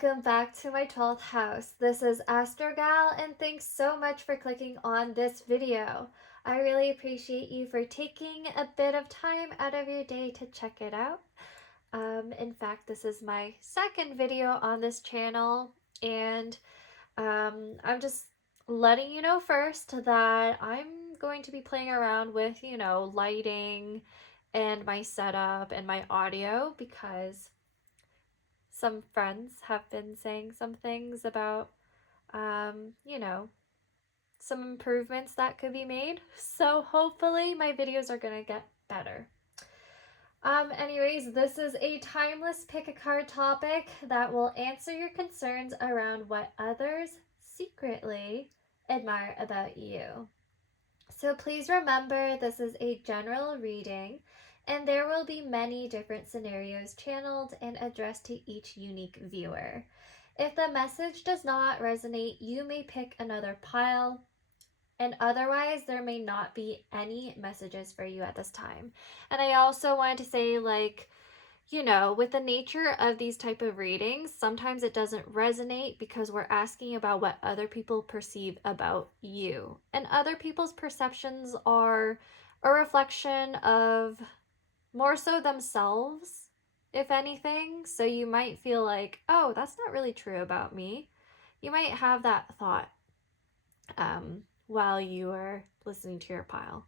welcome back to my 12th house. This is ASTROG L, and thanks so much for clicking on this video. I really appreciate you for taking a bit of time out of your day to check it out. In fact, this is my second video on this channel, and I'm just letting you know first that I'm going to be playing around with, lighting and my setup and my audio because some friends have been saying some things about, some improvements that could be made. So hopefully my videos are going to get better. Anyways, this is a timeless pick a card topic that will answer your concerns around what others secretly admire about you. So please remember, this is a general reading, and there will be many different scenarios channeled and addressed to each unique viewer. If the message does not resonate, you may pick another pile, and otherwise there may not be any messages for you at this time. And I also wanted to say, with the nature of these type of readings, sometimes it doesn't resonate because we're asking about what other people perceive about you. And other people's perceptions are a reflection of more so themselves, if anything. So you might feel like, oh, that's not really true about me. You might have that thought while you are listening to your pile.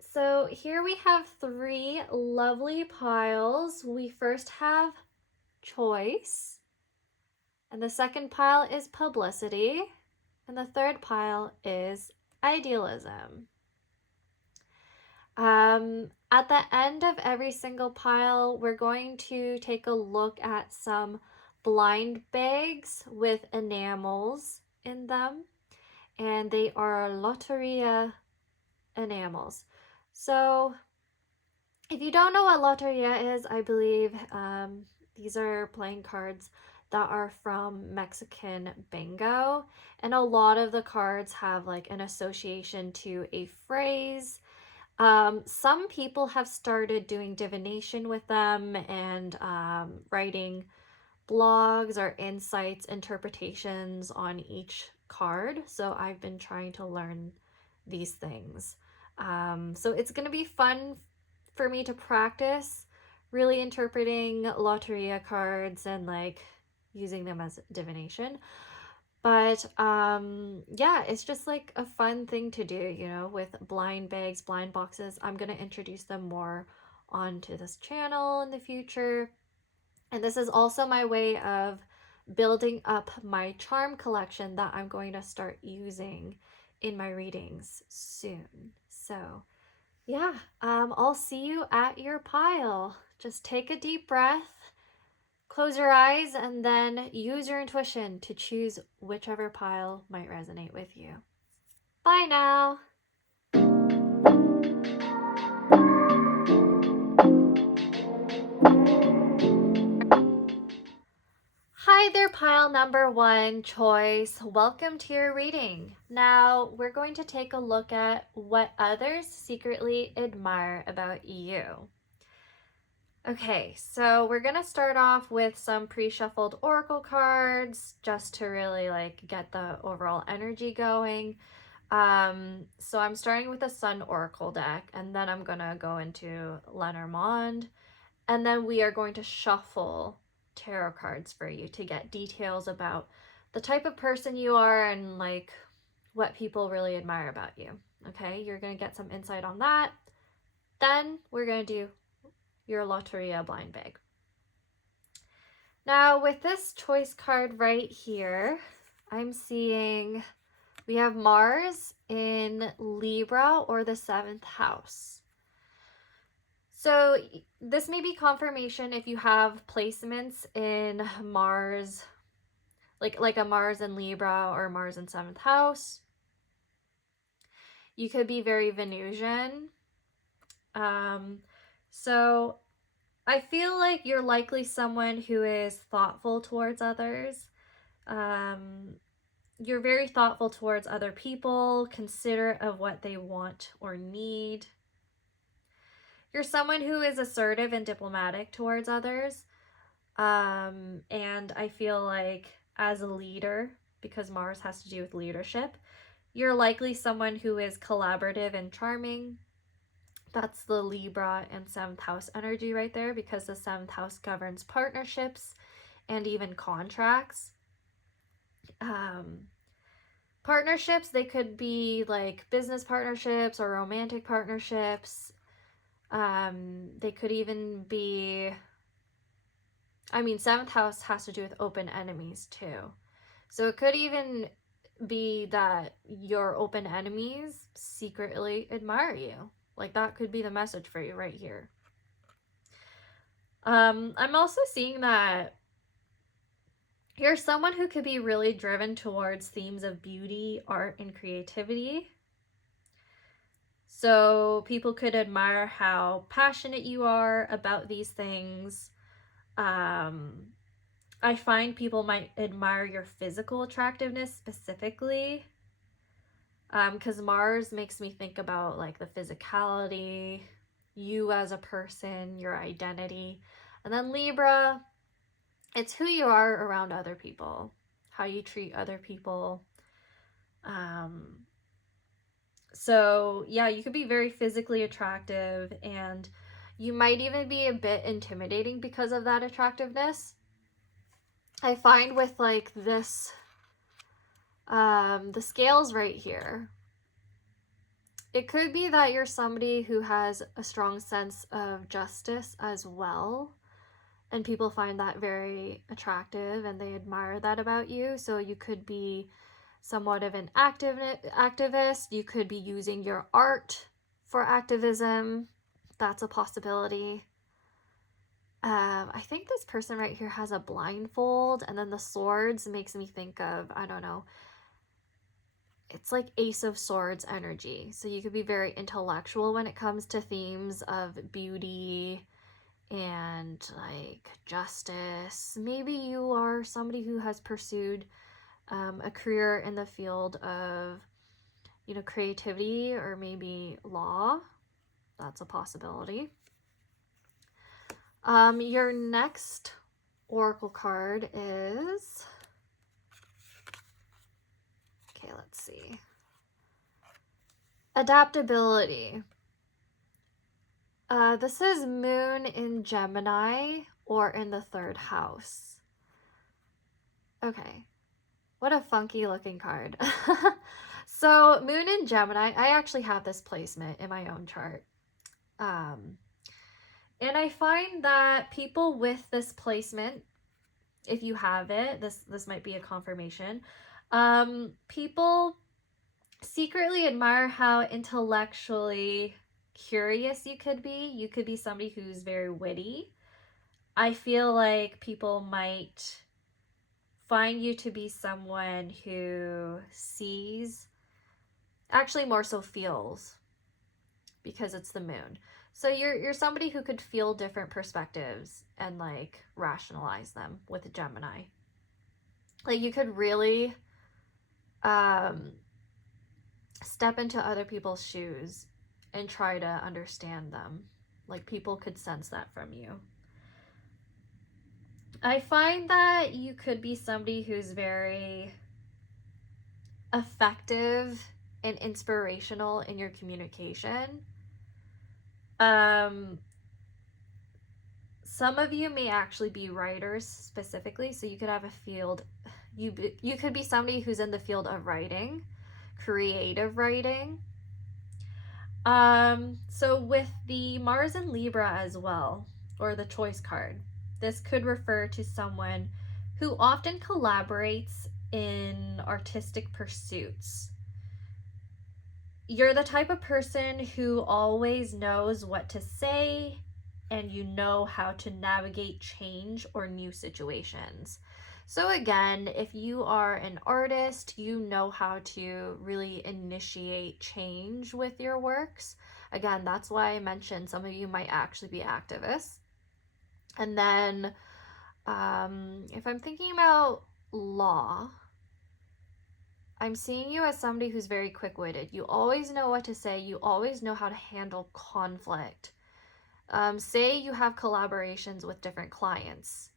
So here we have three lovely piles. We first have choice, and the second pile is publicity, and the third pile is idealism. At the end of every single pile, we're going to take a look at some blind bags with enamels in them, and they are Lotteria enamels. So if you don't know what Lotteria is, I believe these are playing cards that are from Mexican bingo, and a lot of the cards have like an association to a phrase. Some people have started doing divination with them and writing blogs or insights, interpretations on each card. So I've been trying to learn these things. So it's going to be fun for me to practice really interpreting Lotteria cards and using them as divination. But yeah, it's just like a fun thing to do, with blind bags, blind boxes. I'm going to introduce them more onto this channel in the future. And this is also my way of building up my charm collection that I'm going to start using in my readings soon. So yeah, I'll see you at your pile. Just take a deep breath, close your eyes, and then use your intuition to choose whichever pile might resonate with you. Bye now. Hi there, pile number one, choice. Welcome to your reading. Now we're going to take a look at what others secretly admire about you. Okay, so we're going to start off with some pre-shuffled oracle cards just to really get the overall energy going. So I'm starting with a Sun Oracle deck, and then I'm going to go into Lenormand, and then we are going to shuffle tarot cards for you to get details about the type of person you are and what people really admire about you. Okay, you're going to get some insight on that. Then we're going to do your Lotteria blind bag. Now with this choice card right here, I'm seeing we have Mars in Libra or the 7th house. So this may be confirmation if you have placements in Mars, like a Mars in Libra or Mars in 7th house. You could be very Venusian. So I feel like you're likely someone who is thoughtful towards others. You're very thoughtful towards other people, considerate of what they want or need. You're someone who is assertive and diplomatic towards others. And I feel like as a leader, because Mars has to do with leadership, you're likely someone who is collaborative and charming. That's the Libra and 7th house energy right there, because the 7th house governs partnerships and even contracts. Partnerships, they could be like business partnerships or romantic partnerships. They could even be, I mean, 7th house has to do with open enemies too. So it could even be that your open enemies secretly admire you. Like, that could be the message for you right here. I'm also seeing that you're someone who could be really driven towards themes of beauty, art, and creativity. So people could admire how passionate you are about these things. I find people might admire your physical attractiveness specifically, because Mars makes me think about like the physicality, you as a person, your identity. And then Libra, it's who you are around other people, how you treat other people. So yeah, you could be very physically attractive, and you might even be a bit intimidating because of that attractiveness. I find with like this, the scales right here, it could be that you're somebody who has a strong sense of justice as well, and people find that very attractive and they admire that about you. So you could be somewhat of an activist. You could be using your art for activism. That's a possibility. I think this person right here has a blindfold, and then the swords makes me think of, I don't know, it's like Ace of Swords energy. So you could be very intellectual when it comes to themes of beauty and like justice. Maybe you are somebody who has pursued a career in the field of, you know, creativity or maybe law. That's a possibility. Your next oracle card is, okay, let's see. Adaptability. This is Moon in Gemini or in the 3rd house. Okay. What a funky looking card. So Moon in Gemini, I actually have this placement in my own chart. And I find that people with this placement, if you have it, this might be a confirmation. People secretly admire how intellectually curious you could be. You could be somebody who's very witty. I feel like people might find you to be someone who sees, actually more so feels, because it's the moon. So you're somebody who could feel different perspectives and like rationalize them with Gemini. Like you could really step into other people's shoes and try to understand them. Like people could sense that from you. I find that you could be somebody who's very effective and inspirational in your communication. Some of you may actually be writers specifically, so you could have a field. You could be somebody who's in the field of writing, creative writing. So with the Mars and Libra as well, or the choice card, this could refer to someone who often collaborates in artistic pursuits. You're the type of person who always knows what to say, and you know how to navigate change or new situations. So again, if you are an artist, you know how to really initiate change with your works. Again, that's why I mentioned some of you might actually be activists. And then if I'm thinking about law, I'm seeing you as somebody who's very quick-witted. You always know what to say. You always know how to handle conflict. Say you have collaborations with different clients.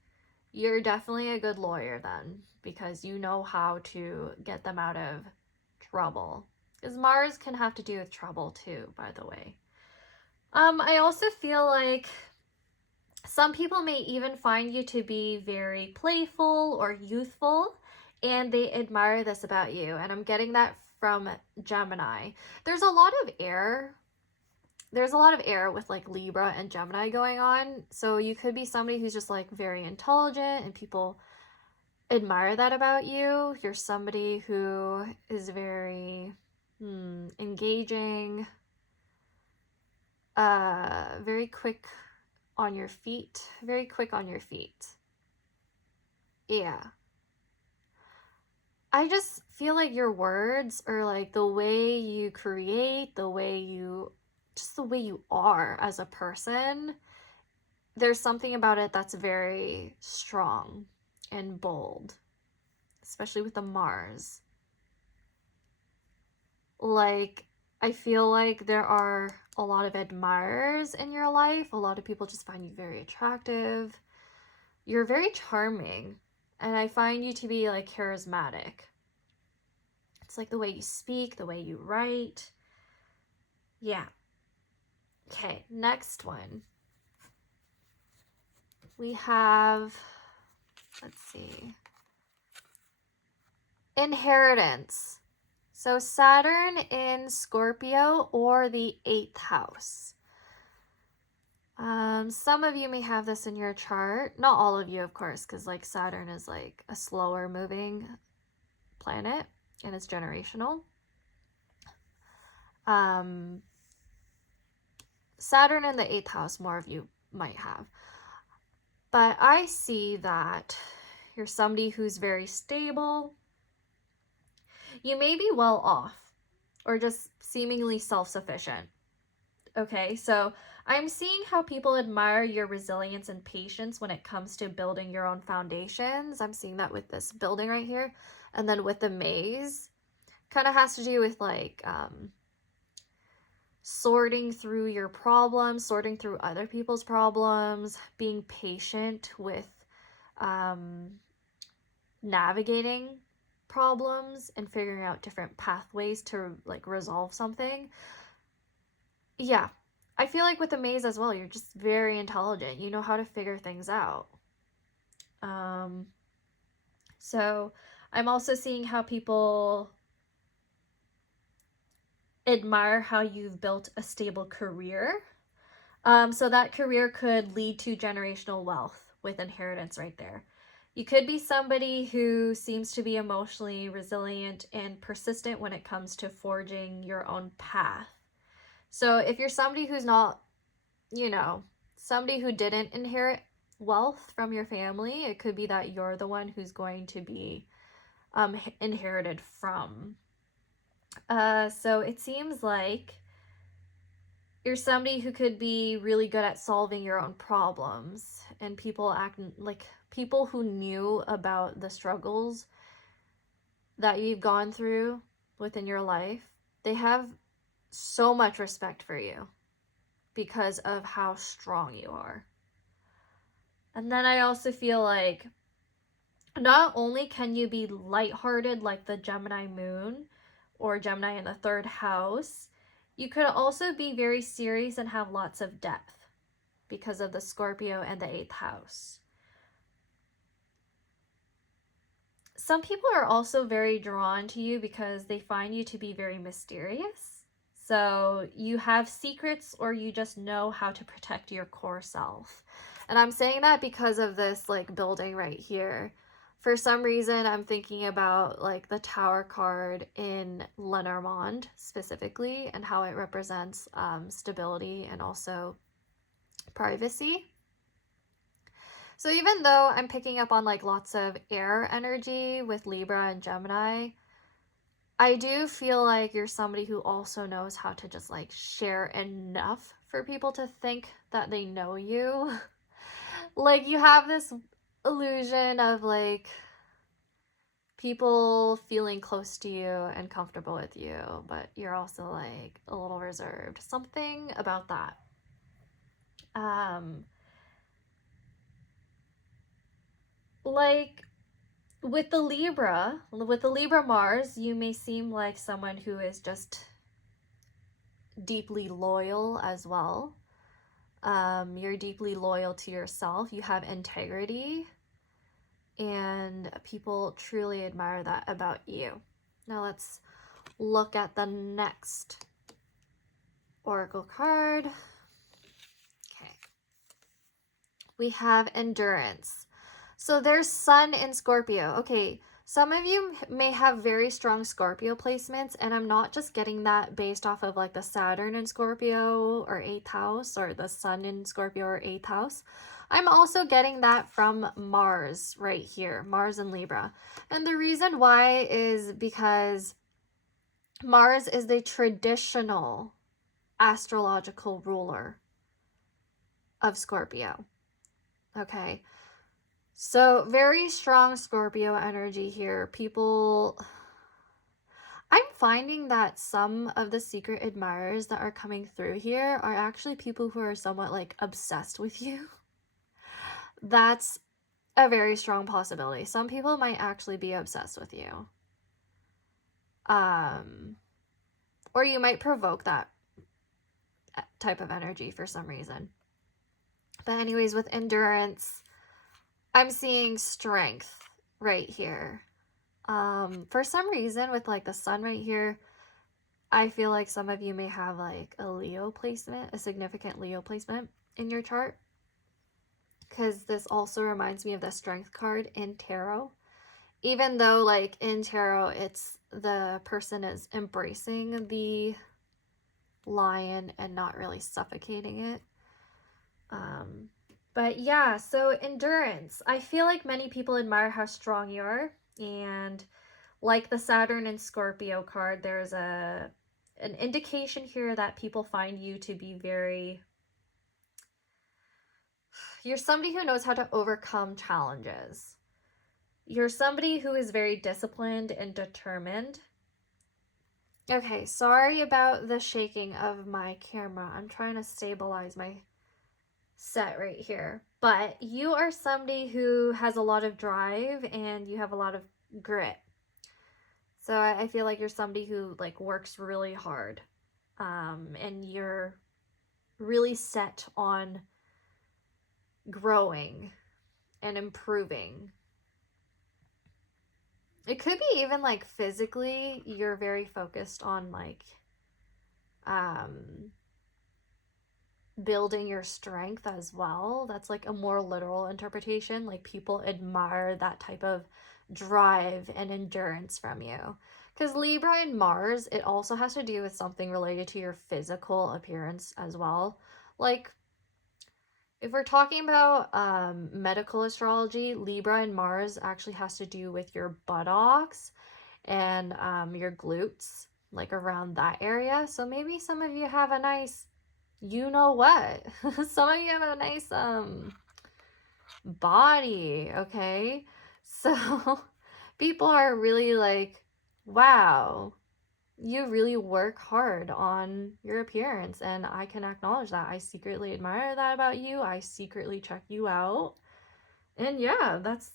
you're definitely a good lawyer then, because you know how to get them out of trouble. Because Mars can have to do with trouble too, by the way. I also feel like some people may even find you to be very playful or youthful, and they admire this about you. And I'm getting that from Gemini. There's a lot of air. There's a lot of air with like Libra and Gemini going on. So you could be somebody who's just like very intelligent and people admire that about you. You're somebody who is very engaging, very quick on your feet. Very quick on your feet. Yeah. I just feel like your words are like the way you create, the way you are as a person. There's something about it that's very strong and bold, especially with the Mars. Like, I feel like there are a lot of admirers in your life. A lot of people just find you very attractive. You're very charming, and I find you to be like charismatic. It's like the way you speak, the way you write. Yeah. Okay, next one. We have, let's see, inheritance. So Saturn in Scorpio or the 8th house. Some of you may have this in your chart. Not all of you, of course, because like Saturn is like a slower moving planet and it's generational. Saturn in the 8th house, more of you might have. But I see that you're somebody who's very stable. You may be well off or just seemingly self-sufficient. Okay, so I'm seeing how people admire your resilience and patience when it comes to building your own foundations. I'm seeing that with this building right here. And then with the maze, kind of has to do with like sorting through your problems, sorting through other people's problems, being patient with navigating problems and figuring out different pathways to like resolve something. Yeah, I feel like with the maze as well, you're just very intelligent. You know how to figure things out. So I'm also seeing how people admire how you've built a stable career. So that career could lead to generational wealth with inheritance right there. You could be somebody who seems to be emotionally resilient and persistent when it comes to forging your own path. So if you're somebody who's not, somebody who didn't inherit wealth from your family, it could be that you're the one who's going to be inherited from. So it seems like you're somebody who could be really good at solving your own problems, and people who knew about the struggles that you've gone through within your life, they have so much respect for you because of how strong you are. And then I also feel like not only can you be lighthearted like the Gemini moon or Gemini in the 3rd house, you could also be very serious and have lots of depth because of the Scorpio and the 8th house. Some people are also very drawn to you because they find you to be very mysterious. So you have secrets, or you just know how to protect your core self. And I'm saying that because of this like building right here. For some reason, I'm thinking about like the Tower card in Lenormand specifically, and how it represents stability and also privacy. So even though I'm picking up on like lots of air energy with Libra and Gemini, I do feel like you're somebody who also knows how to just like share enough for people to think that they know you. Like you have this illusion of like people feeling close to you and comfortable with you, but you're also like a little reserved. Something about that. like with the Libra Mars, you may seem like someone who is just deeply loyal as well. You're deeply loyal to yourself. You have integrity, and people truly admire that about you. Now let's look at the next oracle card. Okay. We have endurance. So there's Sun in Scorpio. Okay, some of you may have very strong Scorpio placements, and I'm not just getting that based off of like the Saturn in Scorpio or 8th house, or the Sun in Scorpio or 8th house. I'm also getting that from Mars right here, Mars in Libra. And the reason why is because Mars is the traditional astrological ruler of Scorpio. Okay. So very strong Scorpio energy here. People, I'm finding that some of the secret admirers that are coming through here are actually people who are somewhat like obsessed with you. That's a very strong possibility. Some people might actually be obsessed with you. Or you might provoke that type of energy for some reason. But anyways, with endurance, I'm seeing strength right here. For some reason, with like the Sun right here, I feel like some of you may have like a Leo placement, a significant Leo placement in your chart. Because this also reminds me of the Strength card in Tarot. Even though like in Tarot, it's the person is embracing the lion and not really suffocating it. But yeah, so endurance. I feel like many people admire how strong you are. And like the Saturn and Scorpio card, there's an indication here that people find you to be you're somebody who knows how to overcome challenges. You're somebody who is very disciplined and determined. Okay, sorry about the shaking of my camera. I'm trying to stabilize my set right here. But you are somebody who has a lot of drive and you have a lot of grit. So I feel like you're somebody who like works really hard. And you're really set on growing and improving. It could be even like physically, you're very focused on like building your strength as well. That's like a more literal interpretation. Like people admire that type of drive and endurance from you. Because Libra and Mars, it also has to do with something related to your physical appearance as well. Like if we're talking about medical astrology, Libra and Mars actually has to do with your buttocks and your glutes, like around that area. So maybe some of you have a nice, you know what? Some of you have a nice body, okay? So people are really like, wow, you really work hard on your appearance, and I can acknowledge that. I secretly admire that about you. I secretly check you out. And yeah, that's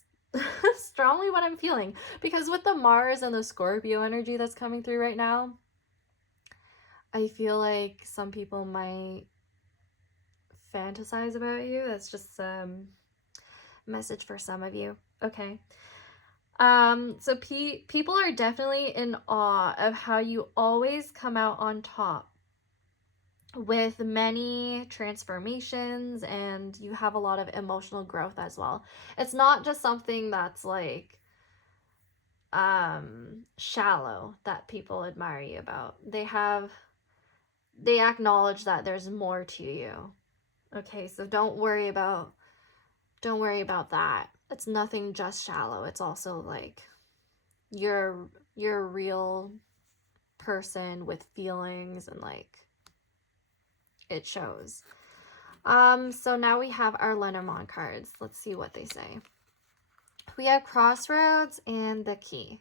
strongly what I'm feeling. Because with the Mars and the Scorpio energy that's coming through right now, I feel like some people might fantasize about you. That's just a message for some of you. Okay. So people are definitely in awe of how you always come out on top with many transformations, and you have a lot of emotional growth as well. It's not just something that's like shallow that people admire you about. They acknowledge that there's more to you. Okay, so don't worry about that. It's nothing just shallow. It's also like you're a real person with feelings, and like it shows. So now we have our Lenormand cards. Let's see what they say. We have Crossroads and the Key.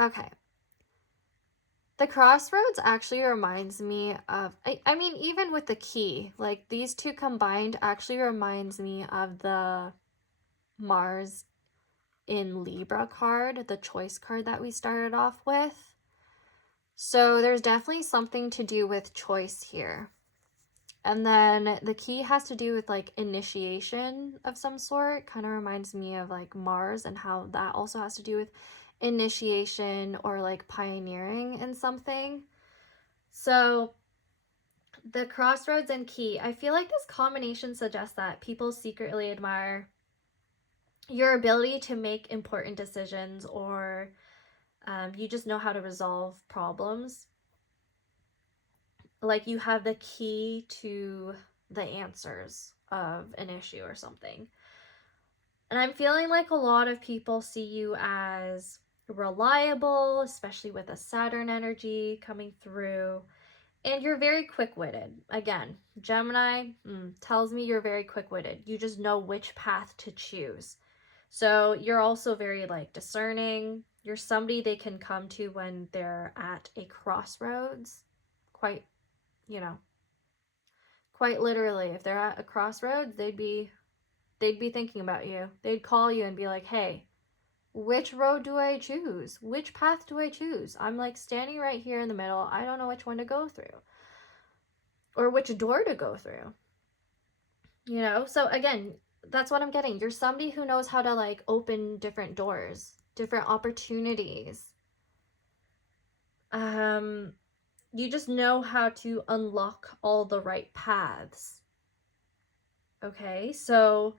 Okay. The crossroads actually reminds me of, I mean, even with the key, like these two combined actually reminds me of the Mars in Libra card, the choice card that we started off with. So there's definitely something to do with choice here. And then the key has to do with like initiation of some sort. Kind of reminds me of like Mars and how that also has to do with initiation or like pioneering in something. So the crossroads and key, I feel like this combination suggests that people secretly admire your ability to make important decisions, or you just know how to resolve problems. Like you have the key to the answers of an issue or something. And I'm feeling like a lot of people see you as reliable, especially with a Saturn energy coming through. And you're very quick-witted. Again, Gemini tells me you're very quick-witted. You just know which path to choose. So you're also very like discerning. You're somebody they can come to when they're at a crossroads. Quite, you know, quite literally. If they're at a crossroads, they'd be thinking about you. They'd call you and be like, "Hey, which road do I choose? Which path do I choose? I'm like standing right here in the middle. I don't know which one to go through or which door to go through." You know? So again, that's what I'm getting. You're somebody who knows how to like open different doors, different opportunities. You just know how to unlock all the right paths. Okay? So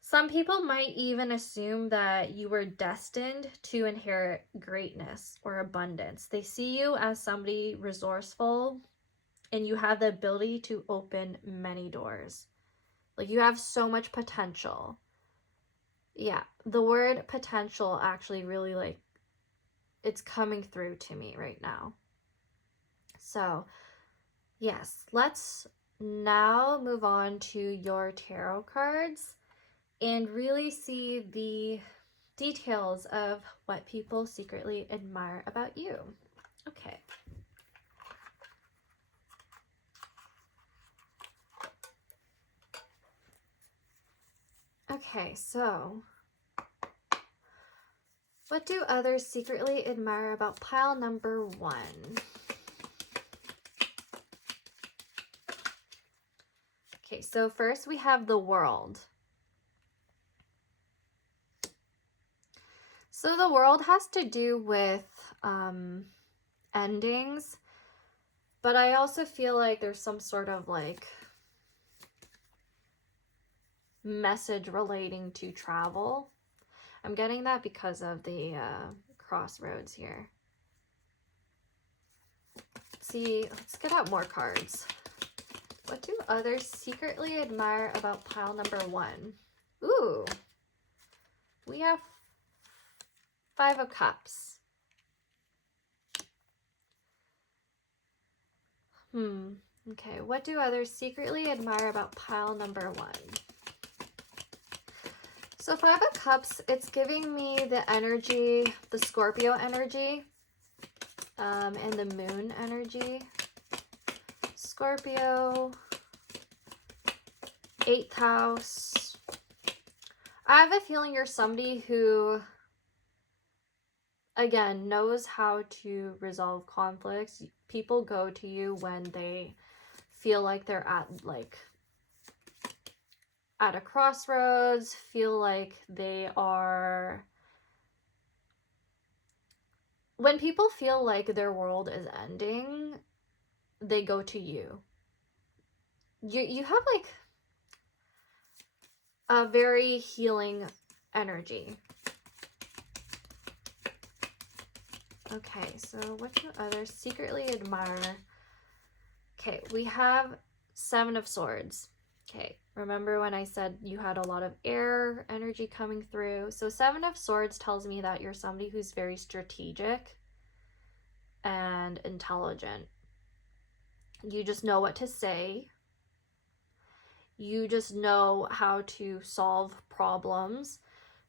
some people might even assume that you were destined to inherit greatness or abundance. They see you as somebody resourceful and you have the ability to open many doors. Like you have so much potential. Yeah, the word potential actually really like, it's coming through to me right now. So yes, let's now move on to your tarot cards and really see the details of what people secretly admire about you. Okay. Okay, so what do others secretly admire about pile number 1? Okay, so first we have the World. So the World has to do with endings, but I also feel like there's some sort of like message relating to travel. I'm getting that because of the crossroads here. See, let's get out more cards. What do others secretly admire about pile number 1? Ooh, we have 5 of Cups. Okay, what do others secretly admire about pile number 1? So 5 of Cups, it's giving me the energy, the Scorpio energy, and the Moon energy. Scorpio, 8th house. I have a feeling you're somebody who, again, knows how to resolve conflicts. People go to you when they feel like they're at a crossroads, feel like they are... When people feel like their world is ending, they go to you. You have like a very healing energy. Okay, so what do others secretly admire? Okay, we have 7 of Swords. Okay, remember when I said you had a lot of air energy coming through? So 7 of Swords tells me that you're somebody who's very strategic and intelligent. You just know what to say. You just know how to solve problems.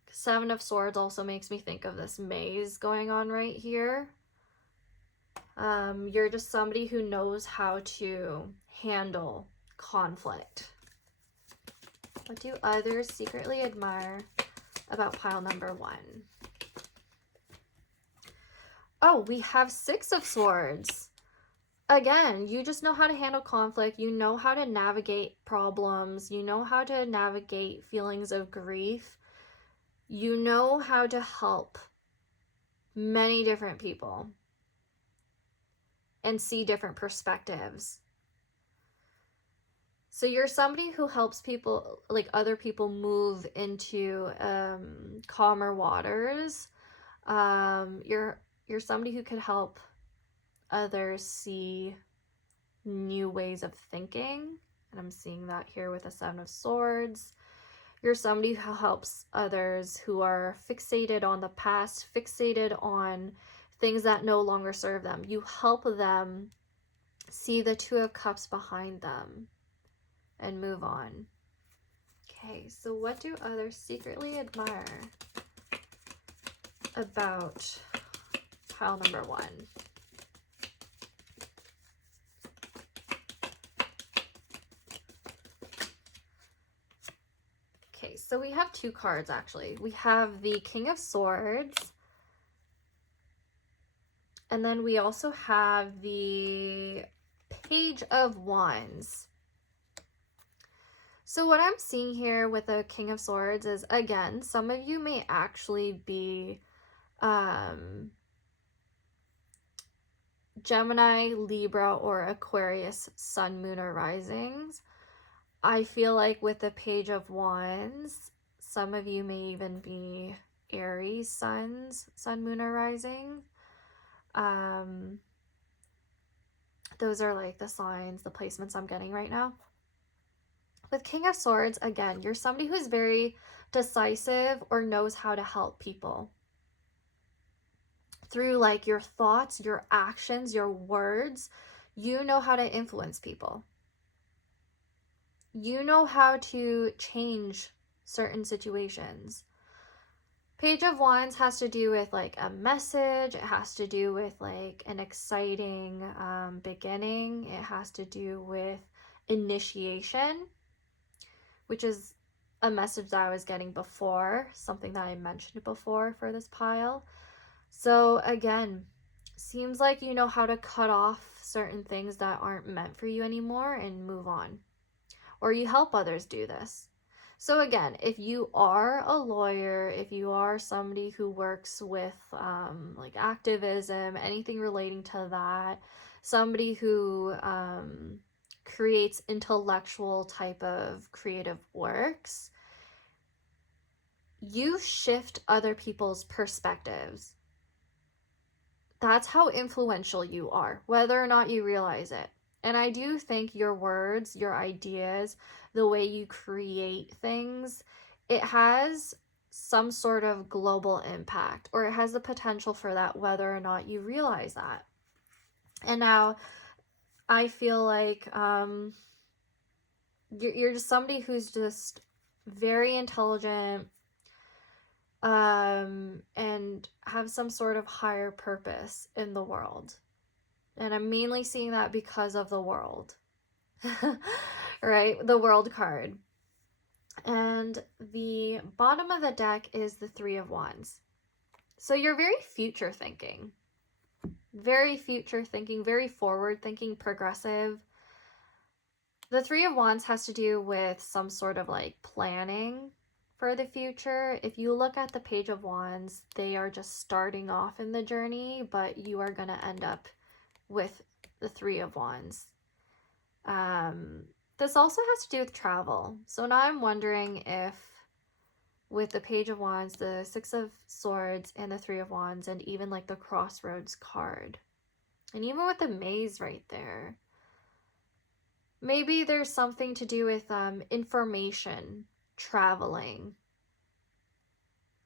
7 of Swords also makes me think of this maze going on right here. You're just somebody who knows how to handle conflict. What do others secretly admire about pile number 1? Oh, we have 6 of Swords. Again, you just know how to handle conflict. You know how to navigate problems. You know how to navigate feelings of grief. You know how to help many different people and see different perspectives. So you're somebody who helps people, like other people, move into calmer waters. You're somebody who could help others see new ways of thinking. And I'm seeing that here with the 7 of Swords. You're somebody who helps others who are fixated on the past, fixated on things that no longer serve them. You help them see the 2 of Cups behind them and move on. Okay, so what do others secretly admire about pile number 1? Okay, so we have 2 cards actually. We have the King of Swords, and then we also have the Page of Wands. So what I'm seeing here with the King of Swords is, again, some of you may actually be Gemini, Libra, or Aquarius sun, moon, or risings. I feel like with the Page of Wands, some of you may even be Aries suns, sun, moon, or rising. Those are like the signs, the placements I'm getting right now. With King of Swords, again, you're somebody who's very decisive or knows how to help people. Through like your thoughts, your actions, your words, you know how to influence people. You know how to change certain situations. Page of Wands has to do with like a message. It has to do with like an exciting beginning. It has to do with initiation, which is a message that I was getting before, something that I mentioned before for this pile. So again, seems like you know how to cut off certain things that aren't meant for you anymore and move on. Or you help others do this. So again, if you are a lawyer, if you are somebody who works with like activism, anything relating to that, somebody who creates intellectual type of creative works, you shift other people's perspectives. That's how influential you are, whether or not you realize it. And I do think your words, your ideas, the way you create things, it has some sort of global impact, or it has the potential for that, whether or not you realize that. And now I feel like you're just somebody who's just very intelligent and have some sort of higher purpose in the world. And I'm mainly seeing that because of the world. Right? The World card. And the bottom of the deck is the 3 of Wands. So you're very future thinking. Very future thinking, very forward thinking, progressive. The 3 of Wands has to do with some sort of like planning for the future. If you look at the Page of Wands, they are just starting off in the journey, but you are going to end up with the 3 of Wands. This also has to do with travel. So now I'm wondering if with the Page of Wands, the 6 of Swords, and the 3 of Wands, and even like the Crossroads card, and even with the Maze right there, maybe there's something to do with information, traveling.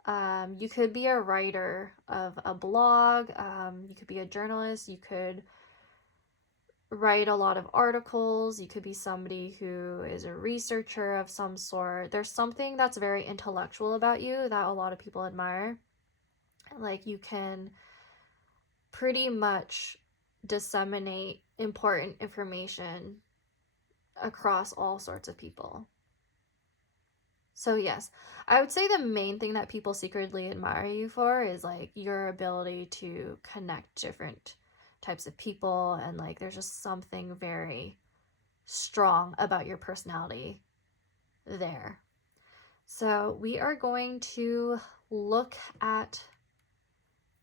You could be a writer of a blog, you could be a journalist, you could write a lot of articles, you could be somebody who is a researcher of some sort. There's something that's very intellectual about you that a lot of people admire. Like you can pretty much disseminate important information across all sorts of people. So yes, I would say the main thing that people secretly admire you for is like your ability to connect different types of people, and like there's just something very strong about your personality there. So we are going to look at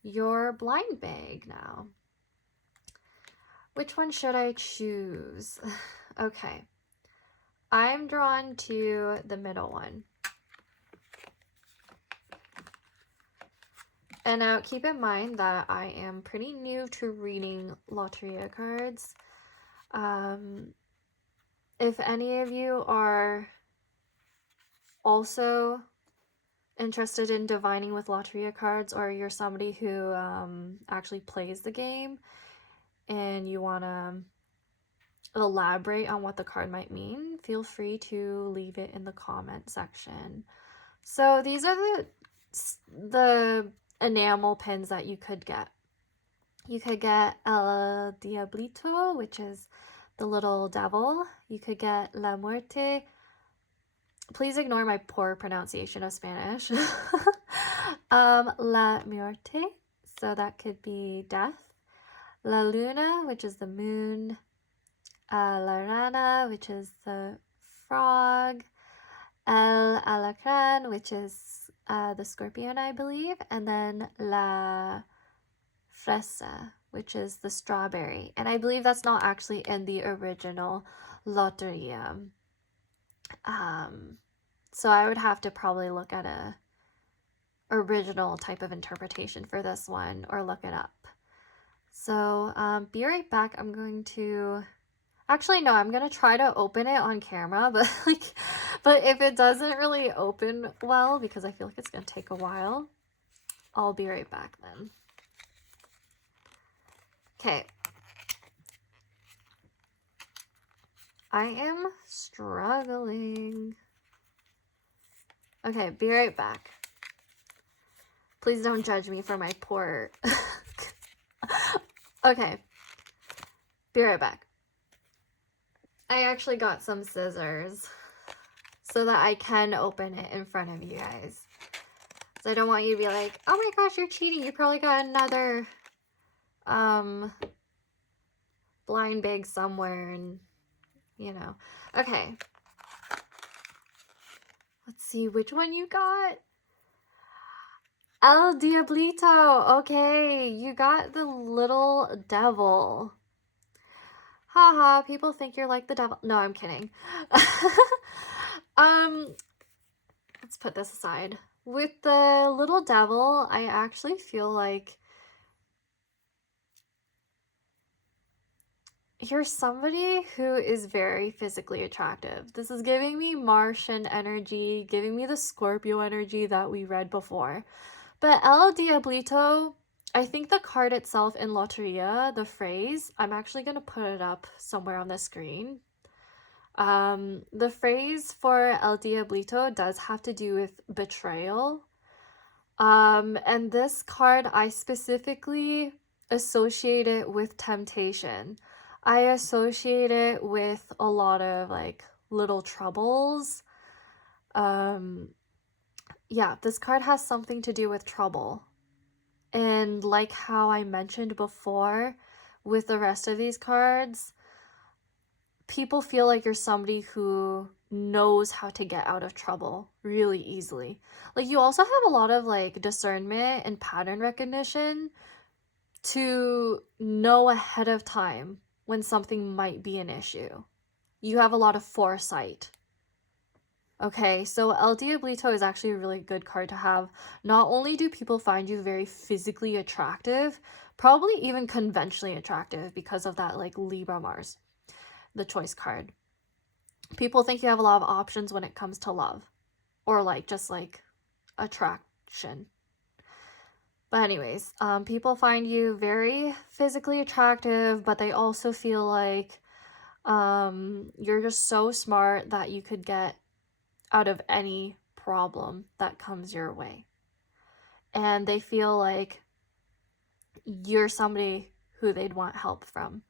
your blind bag now. Which one should I choose? Okay. I'm drawn to the middle one. And now keep in mind that I am pretty new to reading Loteria cards. If any of you are also interested in divining with Loteria cards, or you're somebody who actually plays the game and you want to elaborate on what the card might mean, feel free to leave it in the comment section. So these are the enamel pins that you could get. You could get El Diablito, which is the little devil. You could get La Muerte. Please ignore my poor pronunciation of Spanish. La Muerte, so that could be death. La Luna, which is the moon. La Rana, which is the frog. El Alacran, which is the scorpion, I believe. And then La Fresa, which is the strawberry. And I believe that's not actually in the original Lotteria. So I would have to probably look at a original type of interpretation for this one, or look it up. So be right back. I'm going to... Actually, no, I'm going to try to open it on camera, but if it doesn't really open well, because I feel like it's going to take a while, I'll be right back then. Okay. I am struggling. Okay, be right back. Please don't judge me for my poor... Okay. Be right back. I actually got some scissors so that I can open it in front of you guys. So I don't want you to be like, oh my gosh, you're cheating. You probably got another blind bag somewhere, and you know. Okay. Let's see which one you got. El Diablito. Okay, you got the little devil. Haha, people think you're like the devil. No, I'm kidding. Let's put this aside. With the little devil, I actually feel like you're somebody who is very physically attractive. This is giving me Martian energy, giving me the Scorpio energy that we read before. But El Diablito, I think the card itself in Loteria, the phrase, I'm actually going to put it up somewhere on the screen. The phrase for El Diablito does have to do with betrayal. And this card, I specifically associate it with temptation. I associate it with a lot of like little troubles. Yeah, this card has something to do with trouble. And like how I mentioned before with the rest of these cards, people feel like you're somebody who knows how to get out of trouble really easily. Like you also have a lot of like discernment and pattern recognition to know ahead of time when something might be an issue. You have a lot of foresight. Okay, so El Diablito is actually a really good card to have. Not only do people find you very physically attractive, probably even conventionally attractive because of that like Libra Mars, the choice card. People think you have a lot of options when it comes to love, or like just like attraction. But anyways, people find you very physically attractive, but they also feel like you're just so smart that you could get out of any problem that comes your way. And they feel like you're somebody who they'd want help from.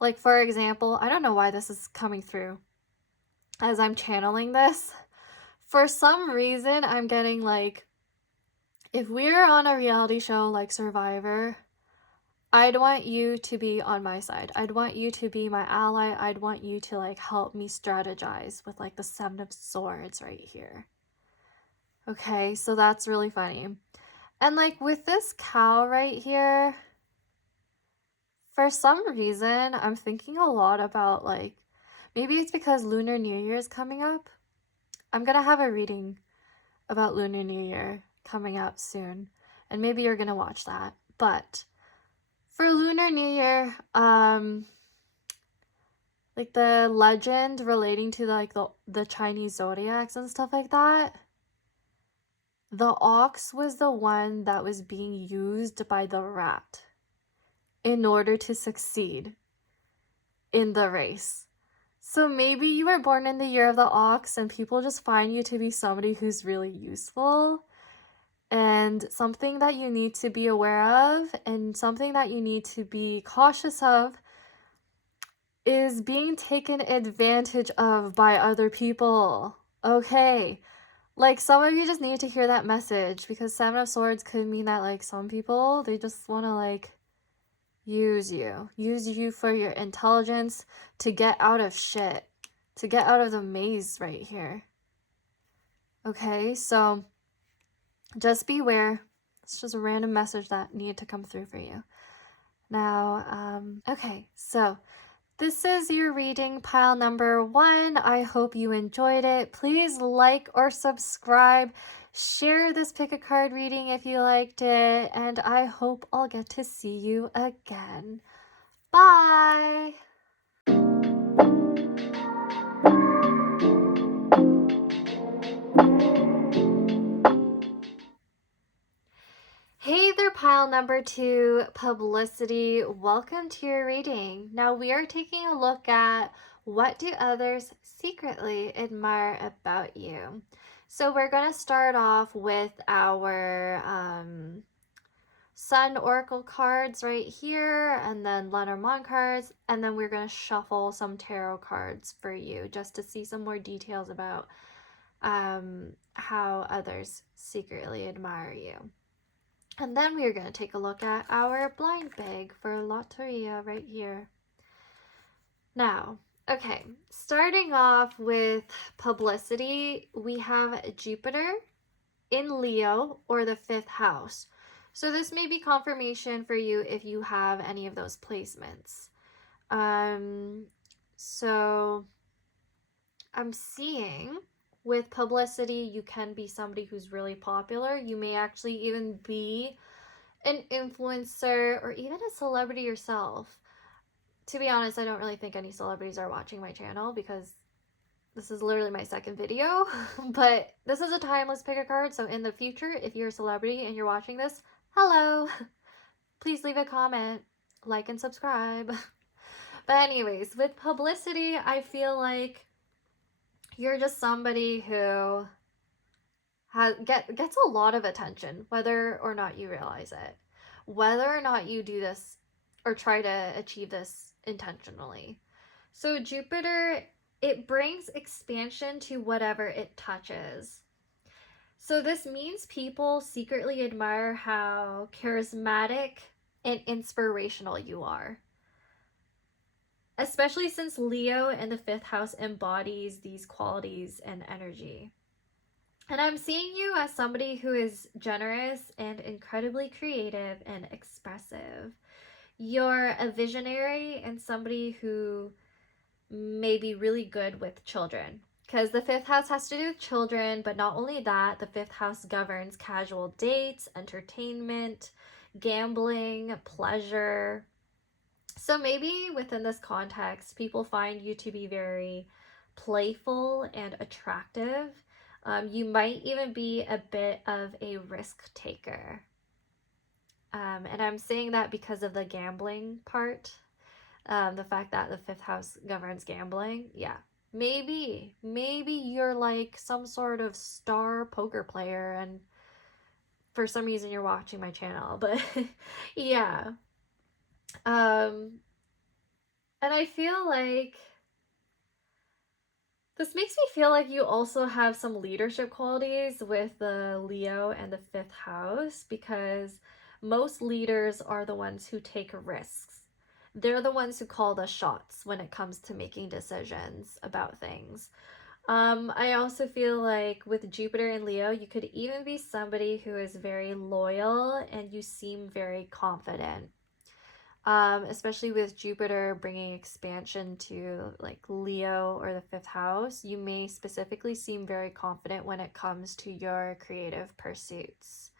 Like, for example, I don't know why this is coming through as I'm channeling this. For some reason, I'm getting like, if we're on a reality show like Survivor, I'd want you to be on my side. I'd want you to be my ally. I'd want you to like help me strategize with like the 7 of Swords right here. Okay, so that's really funny. And like with this cow right here, for some reason, I'm thinking a lot about like, maybe it's because Lunar New Year is coming up. I'm gonna have a reading about Lunar New Year coming up soon, and maybe you're gonna watch that. But for Lunar New Year, like the legend relating to like the Chinese zodiacs and stuff like that, the ox was the one that was being used by the rat in order to succeed in the race. So maybe you were born in the year of the ox and people just find you to be somebody who's really useful and something that you need to be aware of and something that you need to be cautious of is being taken advantage of by other people. Okay. Like, some of you just need to hear that message because 7 of Swords could mean that, like, some people, they just want to, like, use you for your intelligence to get out of shit, to get out of the maze right here. Okay, so just beware. It's just a random message that needed to come through for you. Now, okay, so this is your reading pile number 1. I hope you enjoyed it. Please like or subscribe. Share this pick a card reading if you liked it. And I hope I'll get to see you again. Bye! Hey there, pile number 2, Publicity. Welcome to your reading. Now we are taking a look at what do others secretly admire about you. So we're going to start off with our Sun Oracle cards right here, and then Lenormand cards, and then we're going to shuffle some tarot cards for you just to see some more details about how others secretly admire you. And then we're going to take a look at our blind bag for Lotteria right here. Now, okay, starting off with Publicity, we have Jupiter in Leo or the 5th house. So this may be confirmation for you if you have any of those placements. So I'm seeing with Publicity, you can be somebody who's really popular. You may actually even be an influencer or even a celebrity yourself. To be honest, I don't really think any celebrities are watching my channel because this is literally my 2nd video. But this is a timeless pick a card, so in the future, if you're a celebrity and you're watching this, hello! Please leave a comment, like, and subscribe. But anyways, with Publicity, I feel like you're just somebody who gets a lot of attention, whether or not you realize it. Whether or not you do this or try to achieve this intentionally. So Jupiter, it brings expansion to whatever it touches. So this means people secretly admire how charismatic and inspirational you are. Especially since Leo in the 5th house embodies these qualities and energy. And I'm seeing you as somebody who is generous and incredibly creative and expressive. You're a visionary and somebody who may be really good with children. Because the 5th house has to do with children, but not only that, the 5th house governs casual dates, entertainment, gambling, pleasure. So maybe within this context, people find you to be very playful and attractive. You might even be a bit of a risk taker. And I'm saying that because of the gambling part. The fact that the 5th house governs gambling. Yeah. Maybe you're like some sort of star poker player and for some reason you're watching my channel. But yeah. And I feel like this makes me feel like you also have some leadership qualities with the Leo and the fifth house, because most leaders are the ones who take risks. They're the ones who call the shots when it comes to making decisions about things. I also feel like with Jupiter and Leo, you could even be somebody who is very loyal and you seem very confident. Especially with Jupiter bringing expansion to like Leo or the fifth house, you may specifically seem very confident when it comes to your creative pursuits.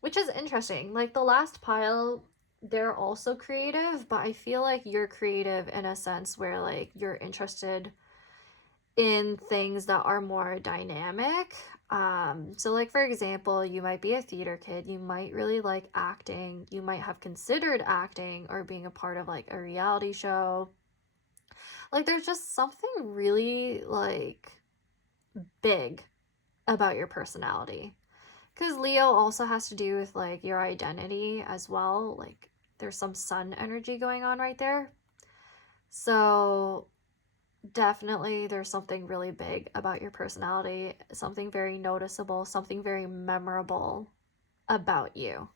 Which is interesting. Like the last pile, they're also creative, but I feel like you're creative in a sense where like you're interested in things that are more dynamic. So like for example, you might be a theater kid, you might really like acting, you might have considered acting or being a part of like a reality show. Like there's just something really like big about your personality. Because Leo also has to do with like your identity as well. Like there's some sun energy going on right there. So definitely there's something really big about your personality, something very noticeable, something very memorable about you,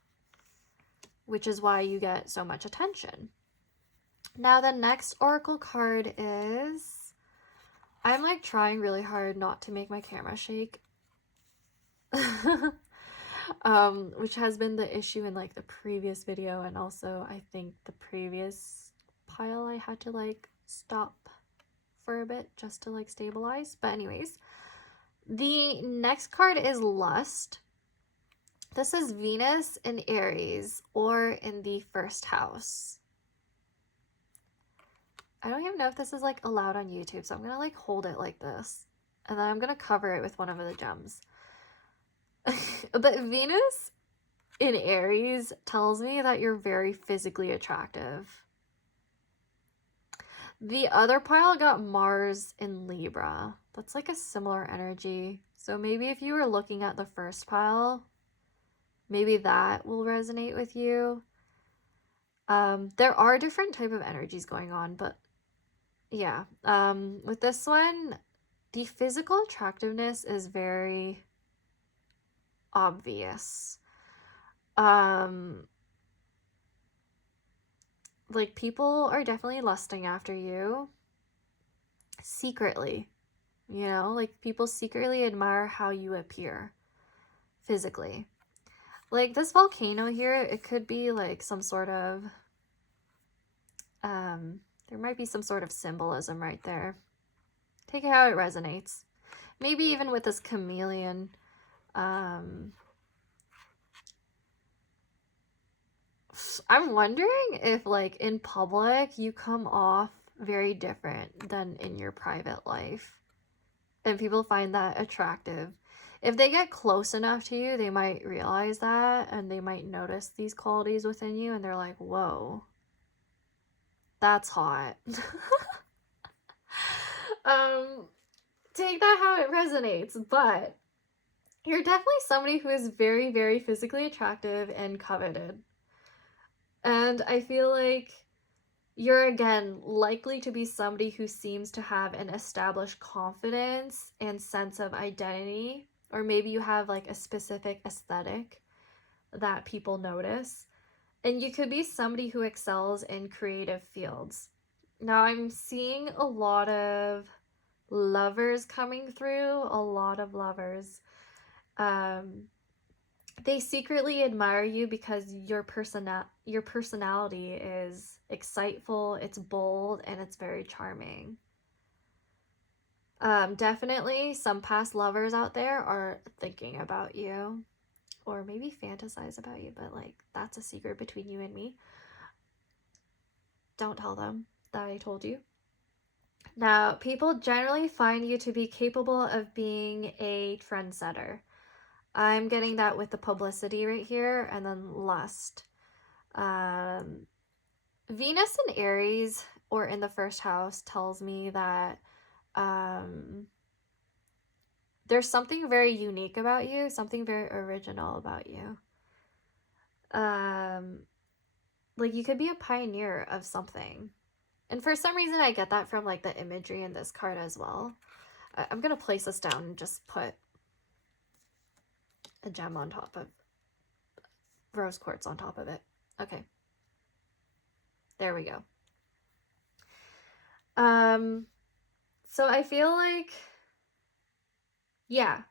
which is why you get so much attention. Now the next oracle card is, I'm like trying really hard not to make my camera shake. Which has been the issue in like the previous video, and also I think the previous pile I had to like stop for a bit just to like stabilize. But anyways, the next card is Lust. This is Venus in Aries or in the first house. I don't even know if this is like allowed on YouTube, so I'm gonna like hold it like this and then I'm gonna cover it with one of the gems. But Venus in Aries tells me that you're very physically attractive. The other pile got Mars in Libra. That's like a similar energy. So maybe if you were looking at the first pile, maybe that will resonate with you. There are different type of energies going on, but yeah. With this one, the physical attractiveness is very obvious. Like people are definitely lusting after you secretly, you know, like people secretly admire how you appear physically. Like this volcano here, it could be like some sort of there might be some sort of symbolism right there. Take it how it resonates. Maybe even with this chameleon. I'm wondering if like in public you come off very different than in your private life. And people find that attractive. If they get close enough to you, they might realize that and they might notice these qualities within you and they're like, whoa, that's hot. Take that how it resonates, but you're definitely somebody who is very, very physically attractive and coveted. And I feel like you're again likely to be somebody who seems to have an established confidence and sense of identity, or maybe you have like a specific aesthetic that people notice. And you could be somebody who excels in creative fields. Now I'm seeing a lot of lovers coming through, a lot of lovers. They secretly admire you because your personality is exciteful, it's bold, and it's very charming. Definitely some past lovers out there are thinking about you or maybe fantasize about you, but like that's a secret between you and me. Don't tell them that I told you. Now, people generally find you to be capable of being a trendsetter. I'm getting that with the publicity right here, and then lust. Venus in Aries or in the first house tells me that there's something very unique about you, something very original about you. like, you could be a pioneer of something. And for some reason, I get that from, like, the imagery in this card as well. I'm going to place this down and just put a gem on top of rose quartz on top of it. Okay. There we go. So I feel like, yeah,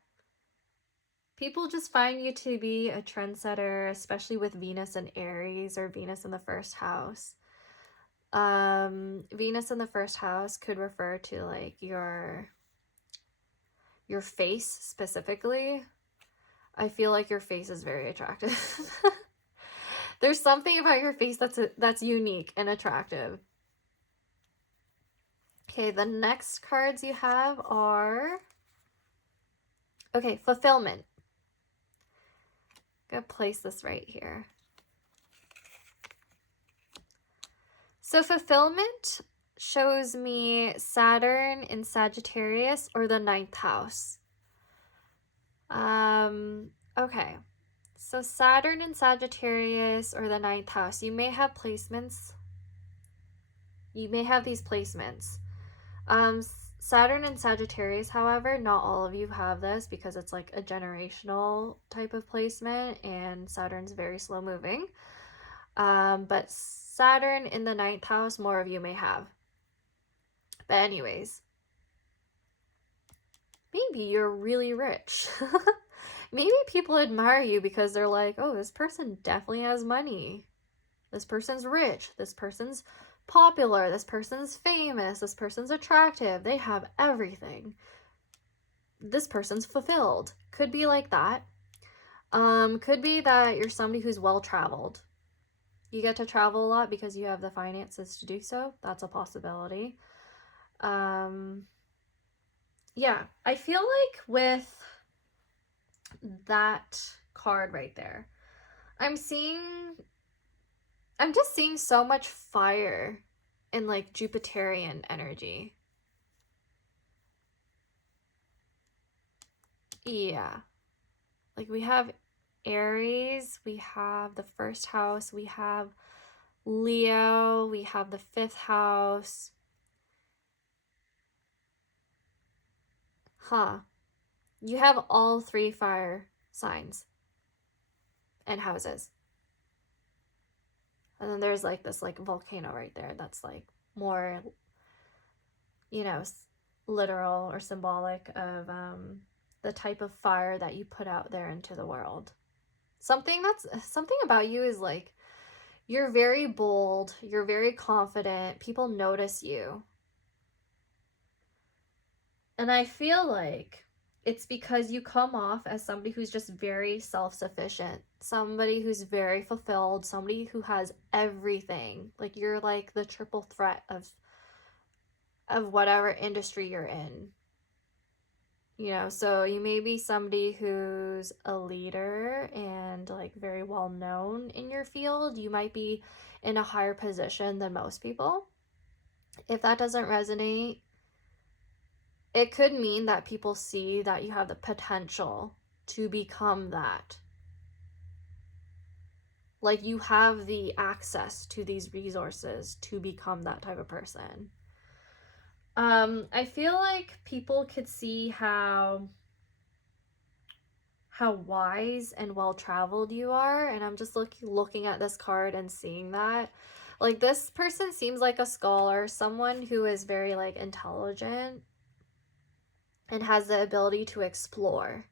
people just find you to be a trendsetter, especially with Venus and Aries or Venus in the first house. Venus in the first house could refer to like your face specifically. I feel like your face is very attractive. There's something about your face that's unique and attractive. Okay, the next cards you have are, okay, fulfillment. I'm gonna place this right here. So fulfillment shows me Saturn in Sagittarius or the 9th house. Okay. So Saturn in Sagittarius or the 9th house, you may have placements. You may have these placements. Saturn in Sagittarius, however, not all of you have this because it's like a generational type of placement and Saturn's very slow moving. But Saturn in the 9th house, more of you may have. But anyways, maybe you're really rich. Maybe people admire you because they're like, oh, this person definitely has money. This person's rich. This person's popular. This person's famous. This person's attractive. They have everything. This person's fulfilled. Could be like that. Could be that you're somebody who's well-traveled. You get to travel a lot because you have the finances to do so. That's a possibility. Yeah, I feel like with that card right there, I'm just seeing so much fire and like Jupiterian energy. Yeah. Like we have Aries, we have the 1st house, we have Leo, we have the 5th house. Huh. You have all 3 fire signs and houses. And then there's like this like volcano right there that's like more, you know, literal or symbolic of the type of fire that you put out there into the world. Something about you is like, you're very bold, you're very confident, people notice you. And I feel like it's because you come off as somebody who's just very self-sufficient, somebody who's very fulfilled, somebody who has everything. Like you're like the triple threat of whatever industry you're in. You know, so you may be somebody who's a leader and like very well known in your field. You might be in a higher position than most people. If that doesn't resonate, it could mean that people see that you have the potential to become that. Like you have the access to these resources to become that type of person. I feel like people could see how wise and well-traveled you are, and I'm just looking at this card and seeing that. Like this person seems like a scholar, someone who is very like intelligent and has the ability to explore.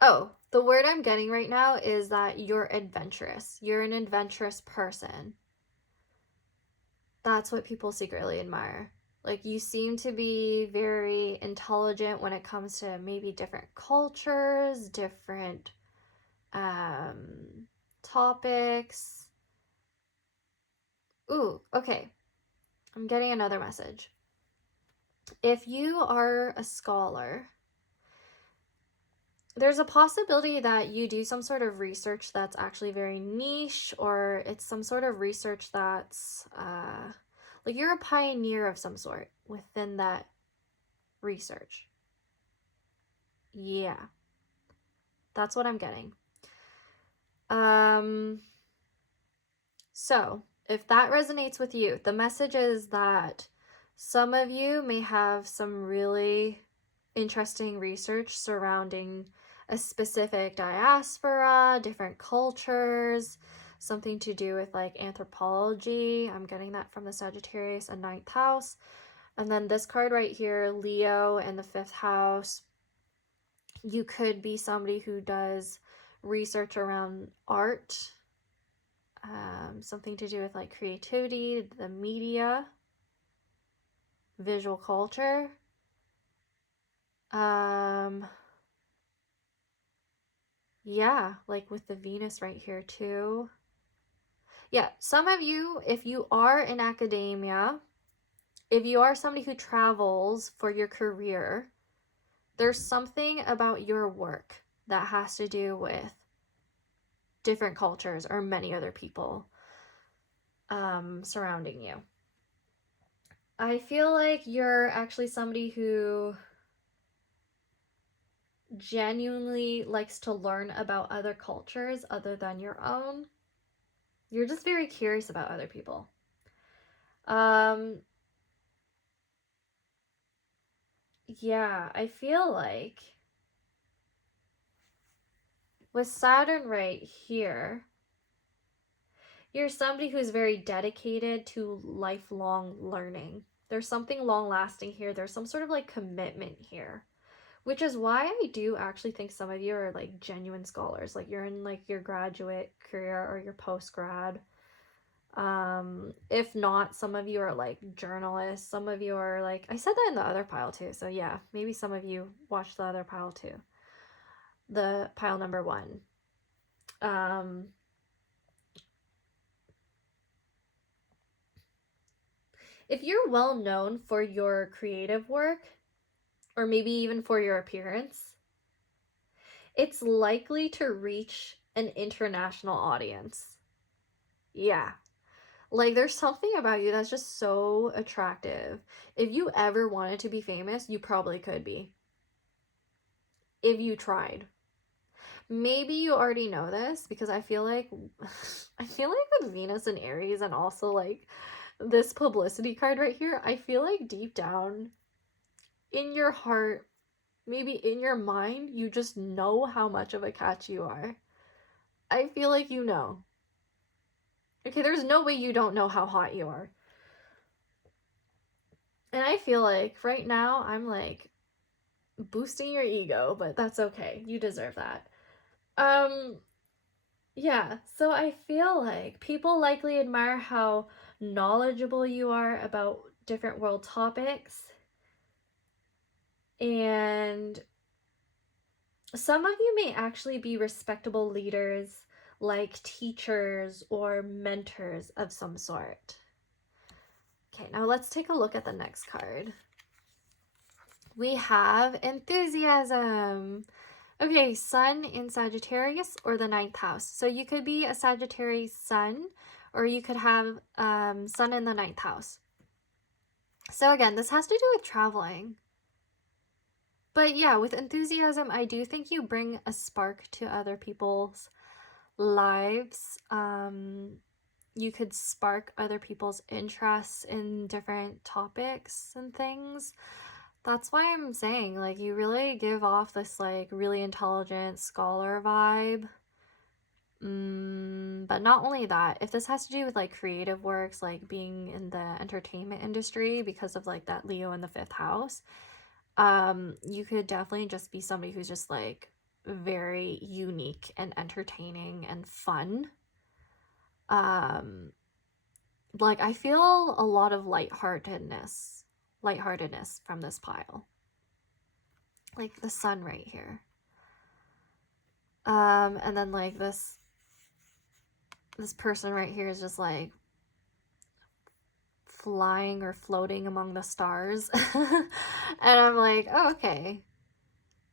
Oh, the word I'm getting right now is that you're adventurous. You're an adventurous person. That's what people secretly admire. Like you seem to be very intelligent when it comes to maybe different cultures, different topics. Ooh, okay. I'm getting another message. If you are a scholar, there's a possibility that you do some sort of research that's actually very niche, or it's some sort of research that's like you're a pioneer of some sort within that research. Yeah, that's what I'm getting. So if that resonates with you, the message is that some of you may have some really interesting research surrounding a specific diaspora, different cultures, something to do with like anthropology. I'm getting that from the Sagittarius and 9th house. And then this card right here, Leo and the 5th house. You could be somebody who does research around art, something to do with like creativity, the media, visual culture. Yeah, like with the Venus right here too. Yeah, some of you, if you are in academia, if you are somebody who travels for your career, there's something about your work that has to do with different cultures or many other people surrounding you. I feel like you're actually somebody who genuinely likes to learn about other cultures other than your own. You're just very curious about other people. Yeah, I feel like with Saturn right here, you're somebody who's very dedicated to lifelong learning. There's something long lasting here. There's some sort of like commitment here, which is why I do actually think some of you are like genuine scholars. Like you're in like your graduate career or your post grad. If not, some of you are like journalists. Some of you are like, I said that in the other pile too. So yeah, maybe some of you watched the other pile too. The pile number 1. If you're well known for your creative work, or maybe even for your appearance, it's likely to reach an international audience. Yeah. Like, there's something about you that's just so attractive. If you ever wanted to be famous, you probably could be. If you tried. Maybe you already know this because I feel like with Venus and Aries and also like this publicity card right here, I feel like deep down in your heart, maybe in your mind, you just know how much of a catch you are. I feel like you know. Okay, there's no way you don't know how hot you are. And I feel like right now I'm like boosting your ego, but that's okay. You deserve that. Yeah, so I feel like people likely admire how knowledgeable you are about different world topics. And some of you may actually be respectable leaders, like teachers or mentors of some sort. Okay, now let's take a look at the next card. We have enthusiasm. Okay, Sun in Sagittarius or the 9th house. So you could be a Sagittarius Sun, or you could have Sun in the 9th house. So again, this has to do with traveling. But yeah, with enthusiasm, I do think you bring a spark to other people's lives. You could spark other people's interests in different topics and things. That's why I'm saying, like, you really give off this, like, really intelligent scholar vibe. But not only that, if this has to do with, like, creative works, like being in the entertainment industry because of, like, that Leo in the 5th house, you could definitely just be somebody who's just, like, very unique and entertaining and fun. Like, I feel a lot of lightheartedness from this pile. Like the sun right here. And then like this person right here is just like flying or floating among the stars. And I'm like, oh, okay.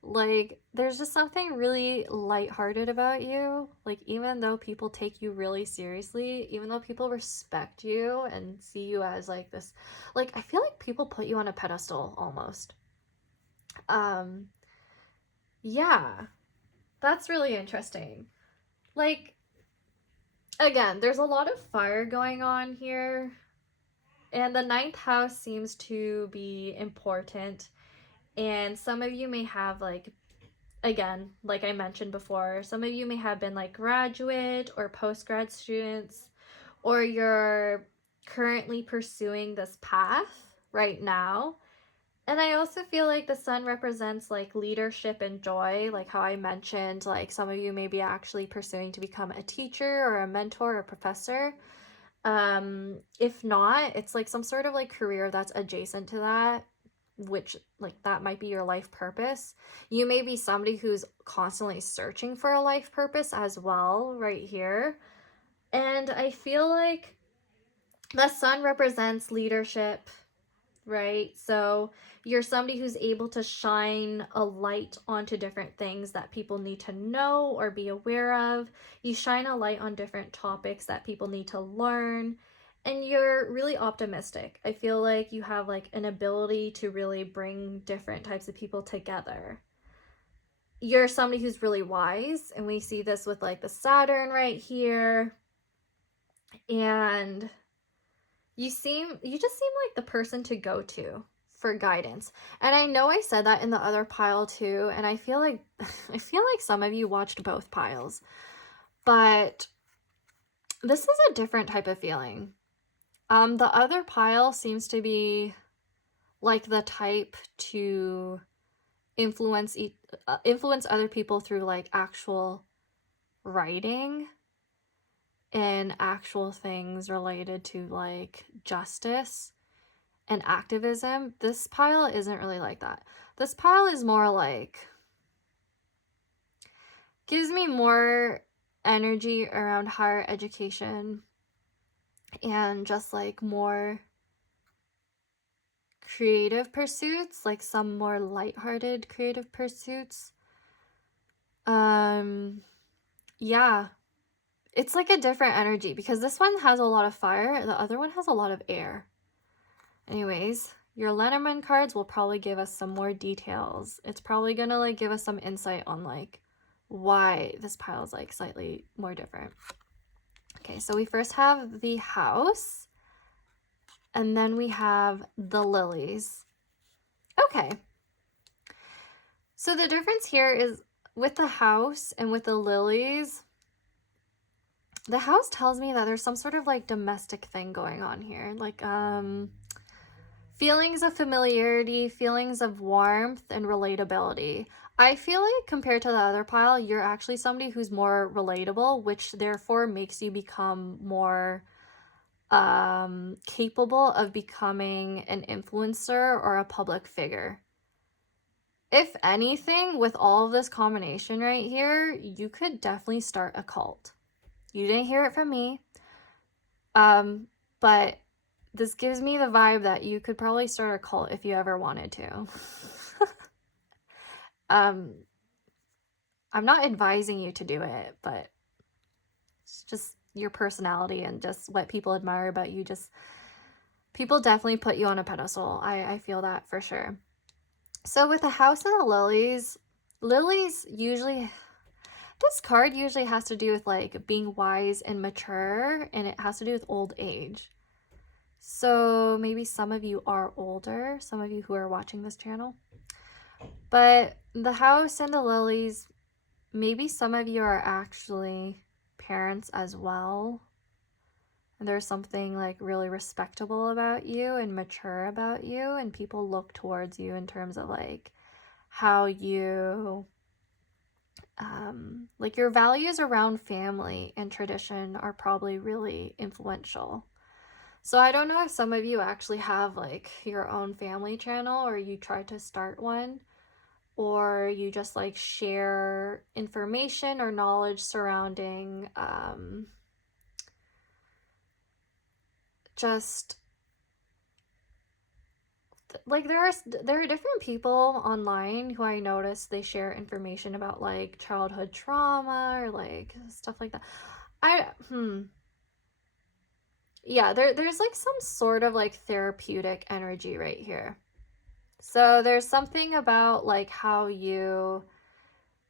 Like, there's just something really lighthearted about you. Like, even though people take you really seriously, even though people respect you and see you as like this, like, I feel like people put you on a pedestal almost. Yeah, that's really interesting. Like, again, there's a lot of fire going on here. And the ninth house seems to be important. And some of you may have, like, again, like I mentioned before, some of you may have been like graduate or post-grad students, or you're currently pursuing this path right now. And I also feel like the sun represents like leadership and joy, like how I mentioned, like some of you may be actually pursuing to become a teacher or a mentor or professor. If not, it's like some sort of like career that's adjacent to that, which like that might be your life purpose. You may be somebody who's constantly searching for a life purpose as well right here. And I feel like the sun represents leadership, right? So you're somebody who's able to shine a light onto different things that people need to know or be aware of. You shine a light on different topics that people need to learn. And you're really optimistic. I feel like you have like an ability to really bring different types of people together. You're somebody who's really wise, and we see this with like the Saturn right here. And you just seem like the person to go to for guidance. And I know I said that in the other pile too, and I feel like some of you watched both piles. But this is a different type of feeling. The other pile seems to be like the type to influence other people through like actual writing and actual things related to like justice and activism. This pile isn't really like that. This pile is more like, gives me more energy around higher education and just like more creative pursuits, like some more lighthearted creative pursuits. Yeah, it's like a different energy because this one has a lot of fire, the other one has a lot of air. Anyways, your Lenormand cards will probably give us some more details. It's probably gonna like give us some insight on like why this pile is like slightly more different. Okay, so we first have the house, and then we have the lilies. Okay, so the difference here is with the house and with the lilies, the house tells me that there's some sort of like domestic thing going on here, like feelings of familiarity, feelings of warmth and relatability. I feel like compared to the other pile, you're actually somebody who's more relatable, which therefore makes you become more capable of becoming an influencer or a public figure. If anything, with all of this combination right here, you could definitely start a cult. You didn't hear it from me, but this gives me the vibe that you could probably start a cult if you ever wanted to. I'm not advising you to do it, but it's just your personality and just what people admire about you. Just people definitely put you on a pedestal. I feel that for sure. So with the house and the lilies usually, this card usually has to do with like being wise and mature, and it has to do with old age. So maybe some of you are older, some of you who are watching this channel. But the house and the lilies, maybe some of you are actually parents as well. And there's something like really respectable about you and mature about you, and people look towards you in terms of like how you like your values around family and tradition are probably really influential. So I don't know if some of you actually have like your own family channel, or you try to start one, or you just like share information or knowledge surrounding just like there are different people online who I notice they share information about like childhood trauma or like stuff like that. Yeah, there's like some sort of like therapeutic energy right here. So there's something about like how you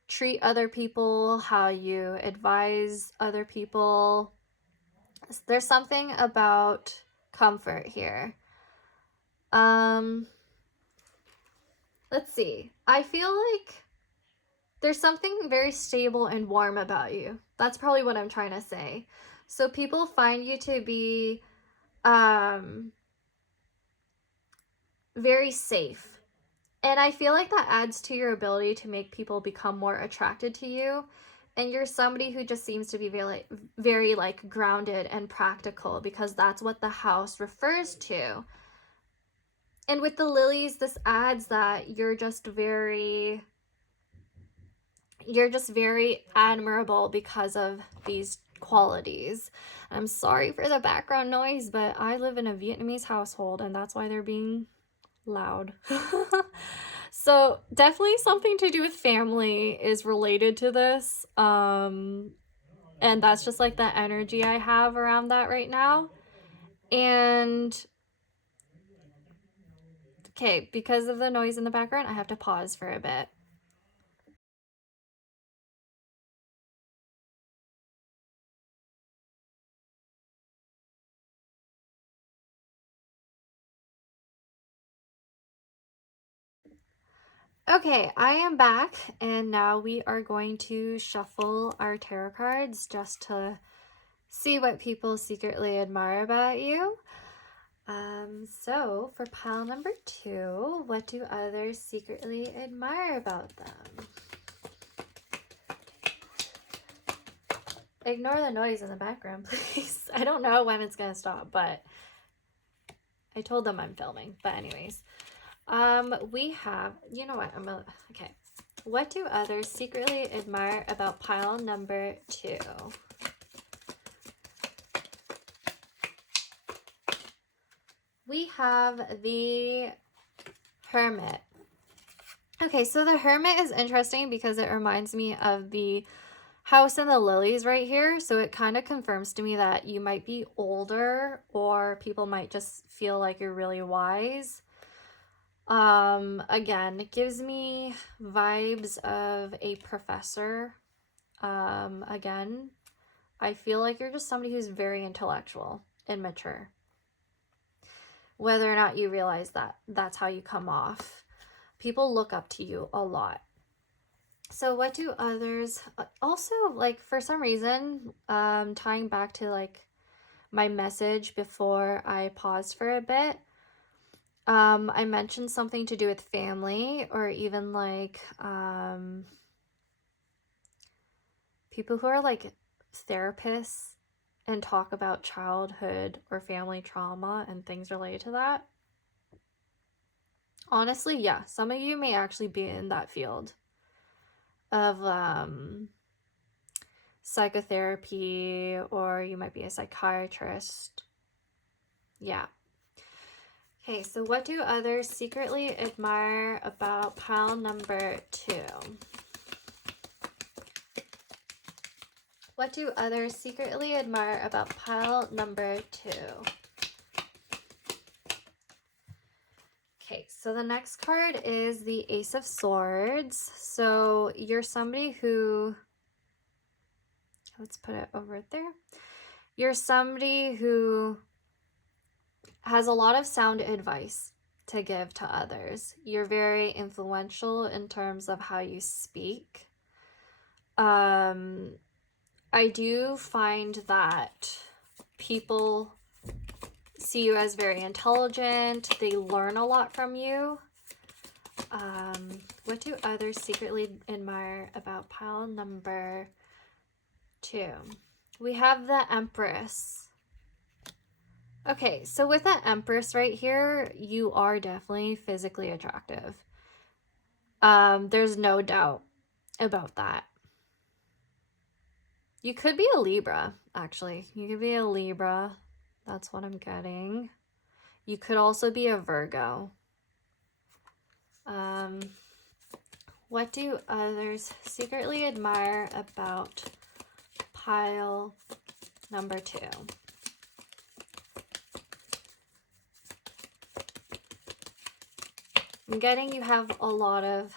treat other people, how you advise other people, There's something about comfort here. Let's see. I feel like there's something very stable and warm about you. That's probably what I'm trying to say. So people find you to be very safe. And I feel like that adds to your ability to make people become more attracted to you. And you're somebody who just seems to be very like grounded and practical, because that's what the house refers to. And with the lilies, this adds that you're just very admirable because of these qualities. I'm sorry for the background noise, but I live in a Vietnamese household and that's why they're being loud. So definitely something to do with family is related to this. And that's just like the energy I have around that right now. And okay, because of the noise in the background, I have to pause for a bit. Okay, I am back, and now we are going to shuffle our tarot cards just to see what people secretly admire about you. So for pile number 2, what do others secretly admire about them? Ignore the noise in the background, please. I don't know when it's gonna stop, but I told them I'm filming. But anyways, we have, you know what, okay. What do others secretly admire about pile number 2? We have the Hermit. Okay, so the Hermit is interesting because it reminds me of the house and the lilies right here. So it kind of confirms to me that you might be older, or people might just feel like you're really wise. Again, it gives me vibes of a professor. Again, I feel like you're just somebody who's very intellectual and mature. Whether or not you realize that, that's how you come off. People look up to you a lot. So what do others also, like, for some reason, tying back to like my message before I paused for a bit, I mentioned something to do with family, or even like people who are like therapists and talk about childhood or family trauma and things related to that. Honestly, yeah, some of you may actually be in that field of psychotherapy, or you might be a psychiatrist. Yeah. Okay, so what do others secretly admire about pile number 2? What do others secretly admire about pile number 2? Okay, so the next card is the Ace of Swords. So you're somebody who, let's put it over there. You're somebody who has a lot of sound advice to give to others. You're very influential in terms of how you speak. I do find that people see you as very intelligent. They learn a lot from you. What do others secretly admire about pile number 2? We have the Empress. Okay, so with the Empress right here, you are definitely physically attractive. There's no doubt about that. You could be a Libra, actually. You could be a Libra. That's what I'm getting. You could also be a Virgo. What do others secretly admire about pile number 2? I'm getting you have a lot of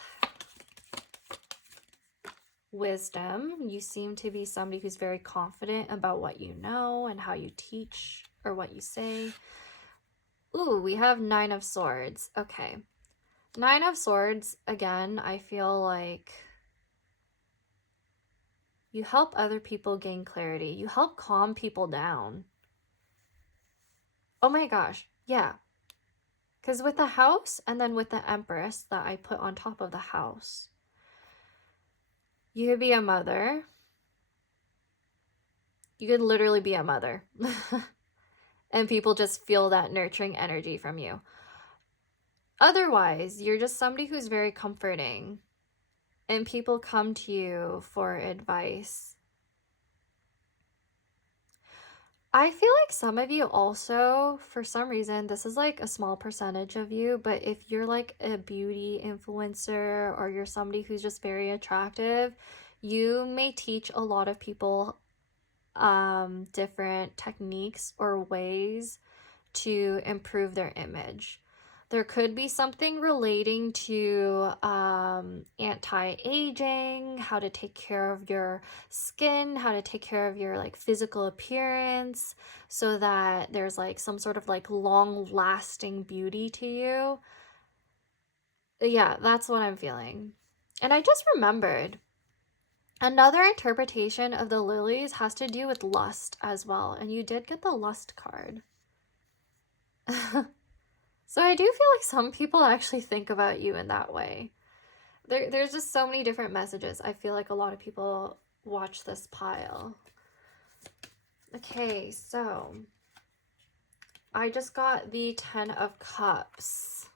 wisdom. You seem to be somebody who's very confident about what you know and how you teach or what you say. Ooh, we have 9 of Swords. Okay. 9 of Swords, again, I feel like you help other people gain clarity. You help calm people down. Oh my gosh, yeah. Because with the House and then with the Empress that I put on top of the House, you could be a mother. You could literally be a mother. And people just feel that nurturing energy from you. Otherwise, you're just somebody who's very comforting. And people come to you for advice. I feel like some of you also, for some reason, this is like a small percentage of you, but if you're like a beauty influencer or you're somebody who's just very attractive, you may teach a lot of people different techniques or ways to improve their image. There could be something relating to anti-aging, how to take care of your skin, how to take care of your like physical appearance so that there's like some sort of like long-lasting beauty to you. Yeah, that's what I'm feeling. And I just remembered another interpretation of the lilies has to do with lust as well. And you did get the lust card. So I do feel like some people actually think about you in that way. There's just so many different messages. I feel like a lot of people watch this pile. Okay, so I just got the 10 of Cups.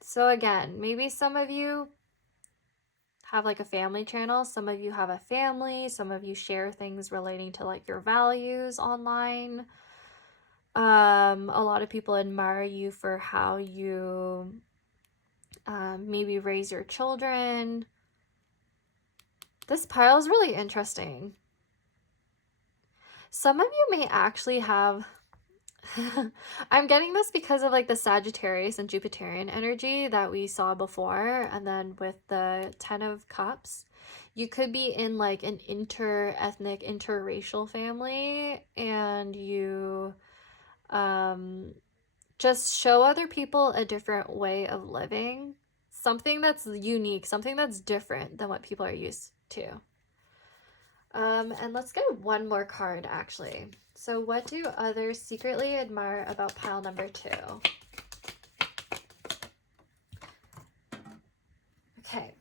So again, maybe some of you have like a family channel. Some of you have a family. Some of you share things relating to like your values online. A lot of people admire you for how you maybe raise your children. This pile is really interesting. Some of you may actually have I'm getting this because of like the Sagittarius and Jupiterian energy that we saw before, and then with the 10 of Cups, you could be in like an inter-ethnic, interracial family, and you just show other people a different way of living, something that's unique, something that's different than what people are used to. And let's get one more card, actually. So what do others secretly admire about pile number 2? Okay.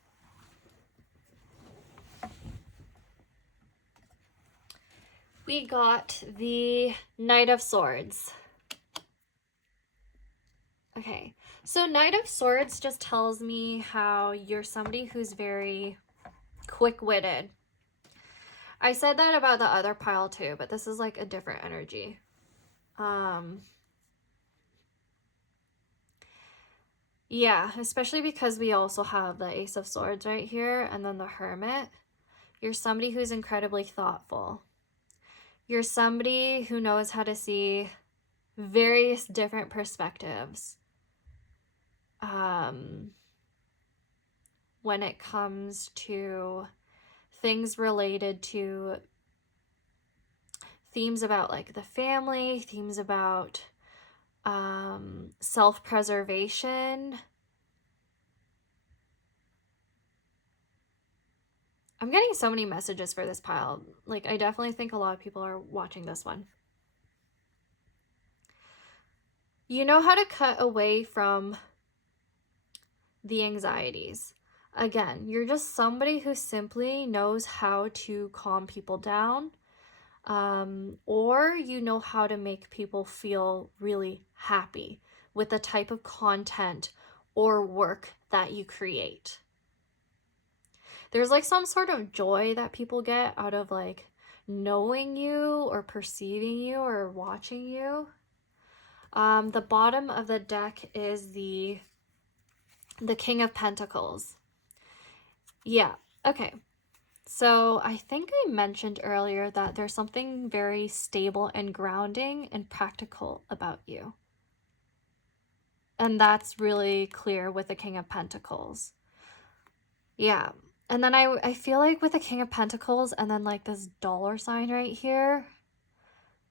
We got the Knight of Swords. Okay, so Knight of Swords just tells me how you're somebody who's very quick-witted. I said that about the other pile too, but this is like a different energy. Yeah, especially because we also have the Ace of Swords right here and then the Hermit. You're somebody who's incredibly thoughtful. You're somebody who knows how to see various different perspectives when it comes to things related to themes about like the family, themes about self-preservation. I'm getting so many messages for this pile. Like, I definitely think a lot of people are watching this one. You know how to cut away from the anxieties. Again, you're just somebody who simply knows how to calm people down, or you know how to make people feel really happy with the type of content or work that you create. There's like some sort of joy that people get out of like knowing you or perceiving you or watching you. The bottom of the deck is the King of Pentacles. Yeah, okay. So I think I mentioned earlier that there's something very stable and grounding and practical about you. And that's really clear with the King of Pentacles. Yeah. And then I feel like with the King of Pentacles and then like this dollar sign right here,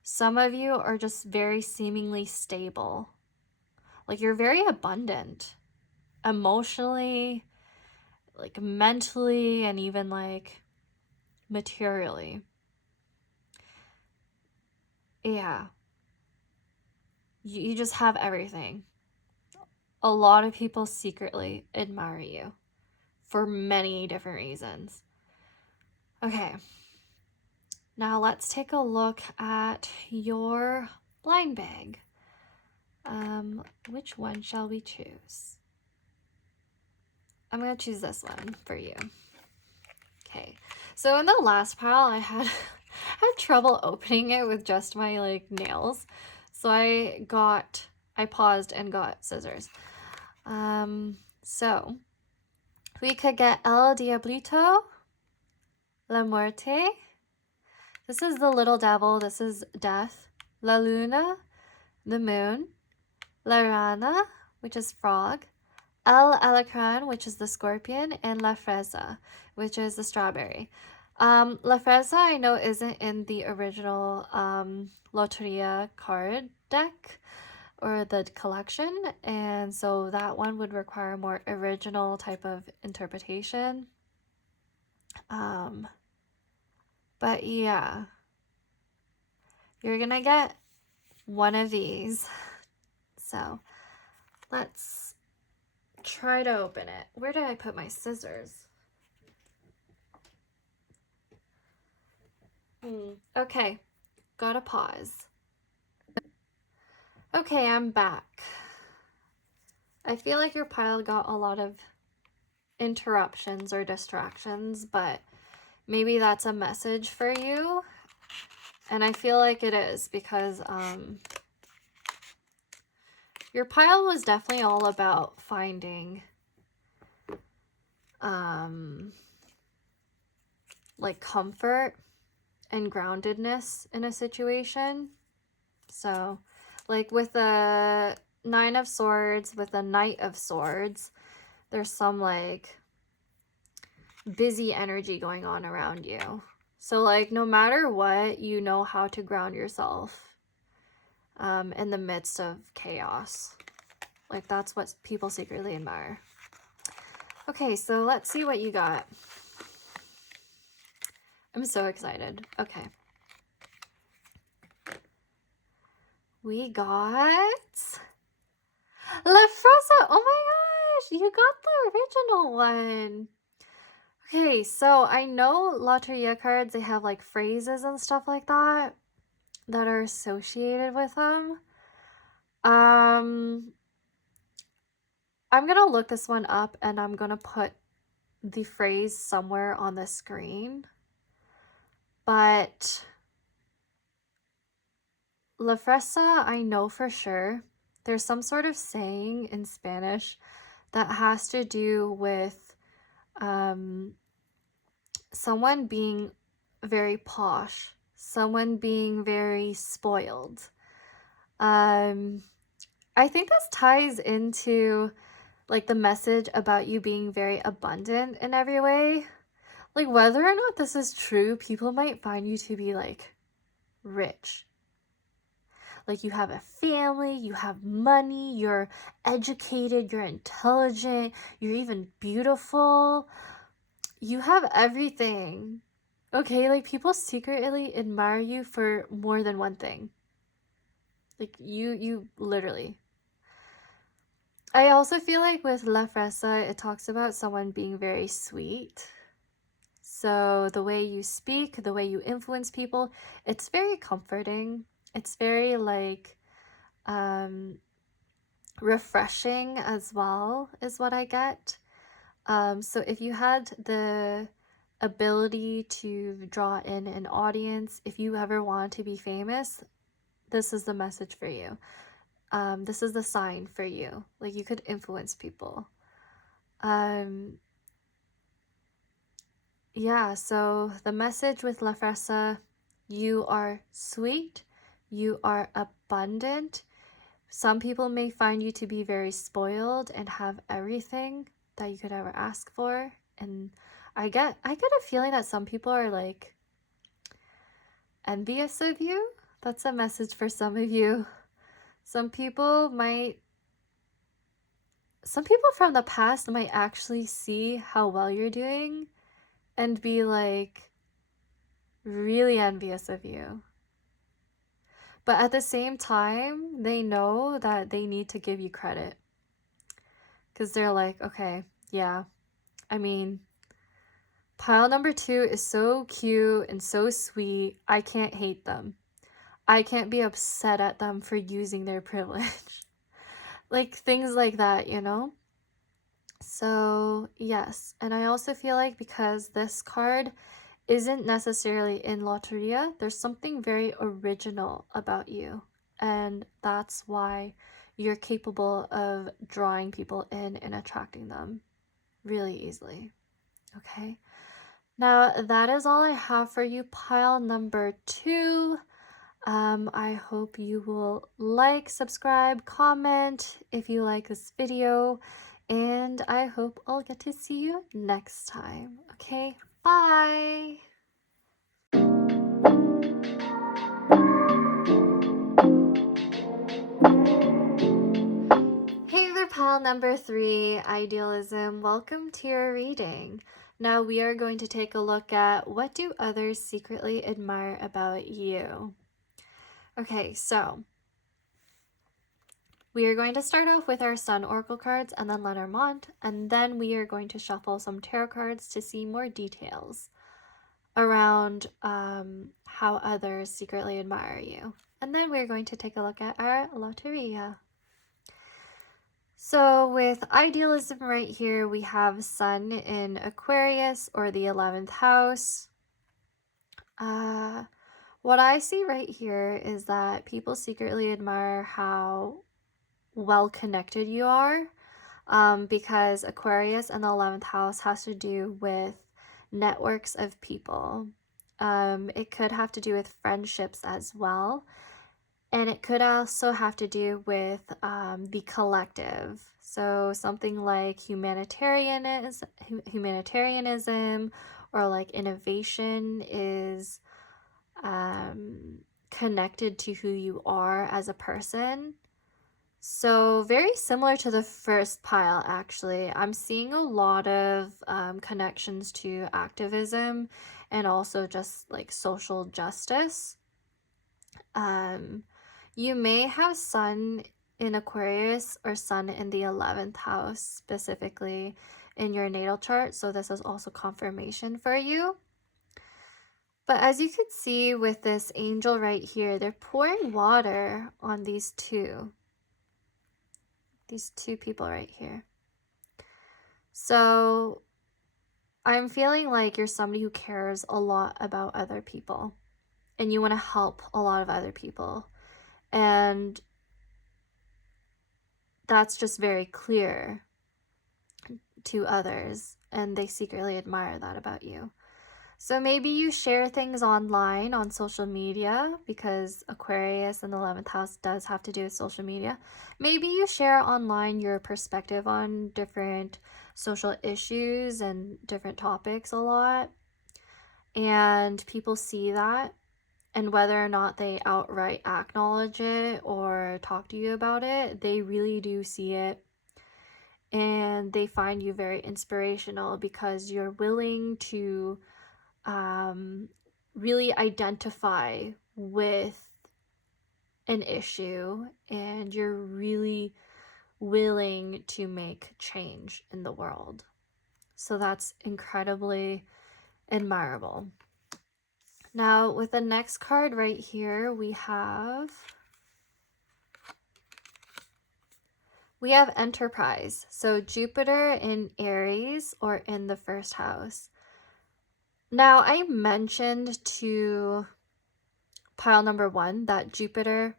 some of you are just very seemingly stable. Like you're very abundant emotionally, like mentally, and even like materially. Yeah. You just have everything. A lot of people secretly admire you for many different reasons. Okay. Now let's take a look at your blind bag. Which one shall we choose? I'm going to choose this one for you. Okay. So in the last pile, I had trouble opening it with just my like nails. So I paused and got scissors. So we could get El Diablito, La Muerte. This is the little devil. This is death. La Luna, the moon. La Rana, which is frog. El Alacran, which is the scorpion. And La Fresa, which is the strawberry. La Fresa, I know, isn't in the original Loteria card deck or the collection, and so that one would require a more original type of interpretation. But yeah, you're gonna get one of these. So let's try to open it. Where did I put my scissors? Okay, gotta pause. Okay, I'm back. I feel like your pile got a lot of interruptions or distractions, but maybe that's a message for you. And I feel like it is because your pile was definitely all about finding like comfort and groundedness in a situation. So like with the Nine of Swords, with the Knight of Swords, there's some like busy energy going on around you. So like no matter what, you know how to ground yourself in the midst of chaos. Like that's what people secretly admire. Okay, so let's see what you got. I'm so excited. Okay. We got La Frosa. Oh my gosh, you got the original one. Okay, so I know Loteria cards, they have like phrases and stuff like that are associated with them. I'm gonna look this one up and I'm gonna put the phrase somewhere on the screen. But La Fresa, I know for sure. There's some sort of saying in Spanish that has to do with someone being very posh, someone being very spoiled. I think this ties into like the message about you being very abundant in every way. Like whether or not this is true, people might find you to be like rich. Like you have a family, you have money, you're educated, you're intelligent, you're even beautiful. You have everything. Okay, like people secretly admire you for more than one thing. Like you literally. I also feel like with La Fresa, it talks about someone being very sweet. So the way you speak, the way you influence people, it's very comforting. It's very like refreshing as well is what I get. So if you had the ability to draw in an audience, if you ever want to be famous, this is the message for you. This is the sign for you. Like you could influence people. Yeah, so the message with La Fresa, you are sweet, you are abundant. Some people may find you to be very spoiled and have everything that you could ever ask for. And I get a feeling that some people are like envious of you. That's a message for some of you. Some people from the past might actually see how well you're doing and be like really envious of you. But at the same time, they know that they need to give you credit. Because they're like, okay, yeah, I mean, pile number 2 is so cute and so sweet. I can't hate them. I can't be upset at them for using their privilege. Like things like that, you know? So, yes. And I also feel like because this card isn't necessarily in Lotteria, there's something very original about you. And that's why you're capable of drawing people in and attracting them really easily. Okay. Now, that is all I have for you, pile number 2. I hope you will like, subscribe, comment if you like this video, and I hope I'll get to see you next time. Okay, bye! Hey there, pile number 3, Idealism. Welcome to your reading. Now we are going to take a look at what do others secretly admire about you. Okay, so we are going to start off with our Sun Oracle cards and then Lenormand, and then we are going to shuffle some tarot cards to see more details around how others secretly admire you. And then we're going to take a look at our Lotteria. So with Idealism right here, we have Sun in Aquarius, or the 11th house. What I see right here is that people secretly admire how well connected you are, because Aquarius and the 11th house has to do with networks of people. It could have to do with friendships as well, and it could also have to do with the collective. So something like humanitarianism or like innovation is connected to who you are as a person. So very similar to the first pile, actually. I'm seeing a lot of connections to activism and also just like social justice. You may have Sun in Aquarius or Sun in the 11th house specifically in your natal chart, so this is also confirmation for you. But as you can see with this angel right here, they're pouring water on these two people right here. So I'm feeling like you're somebody who cares a lot about other people and you want to help a lot of other people. And that's just very clear to others, and they secretly admire that about you. So maybe you share things online on social media, because Aquarius and the 11th house does have to do with social media. Maybe you share online your perspective on different social issues and different topics a lot, and people see that, and whether or not they outright acknowledge it or talk to you about it, they really do see it. And they find you very inspirational because you're willing to really identify with an issue, and you're really willing to make change in the world. So that's incredibly admirable. Now with the next card right here, we have Enterprise. So Jupiter in Aries or in the first house. Now I mentioned to pile number 1 that Jupiter,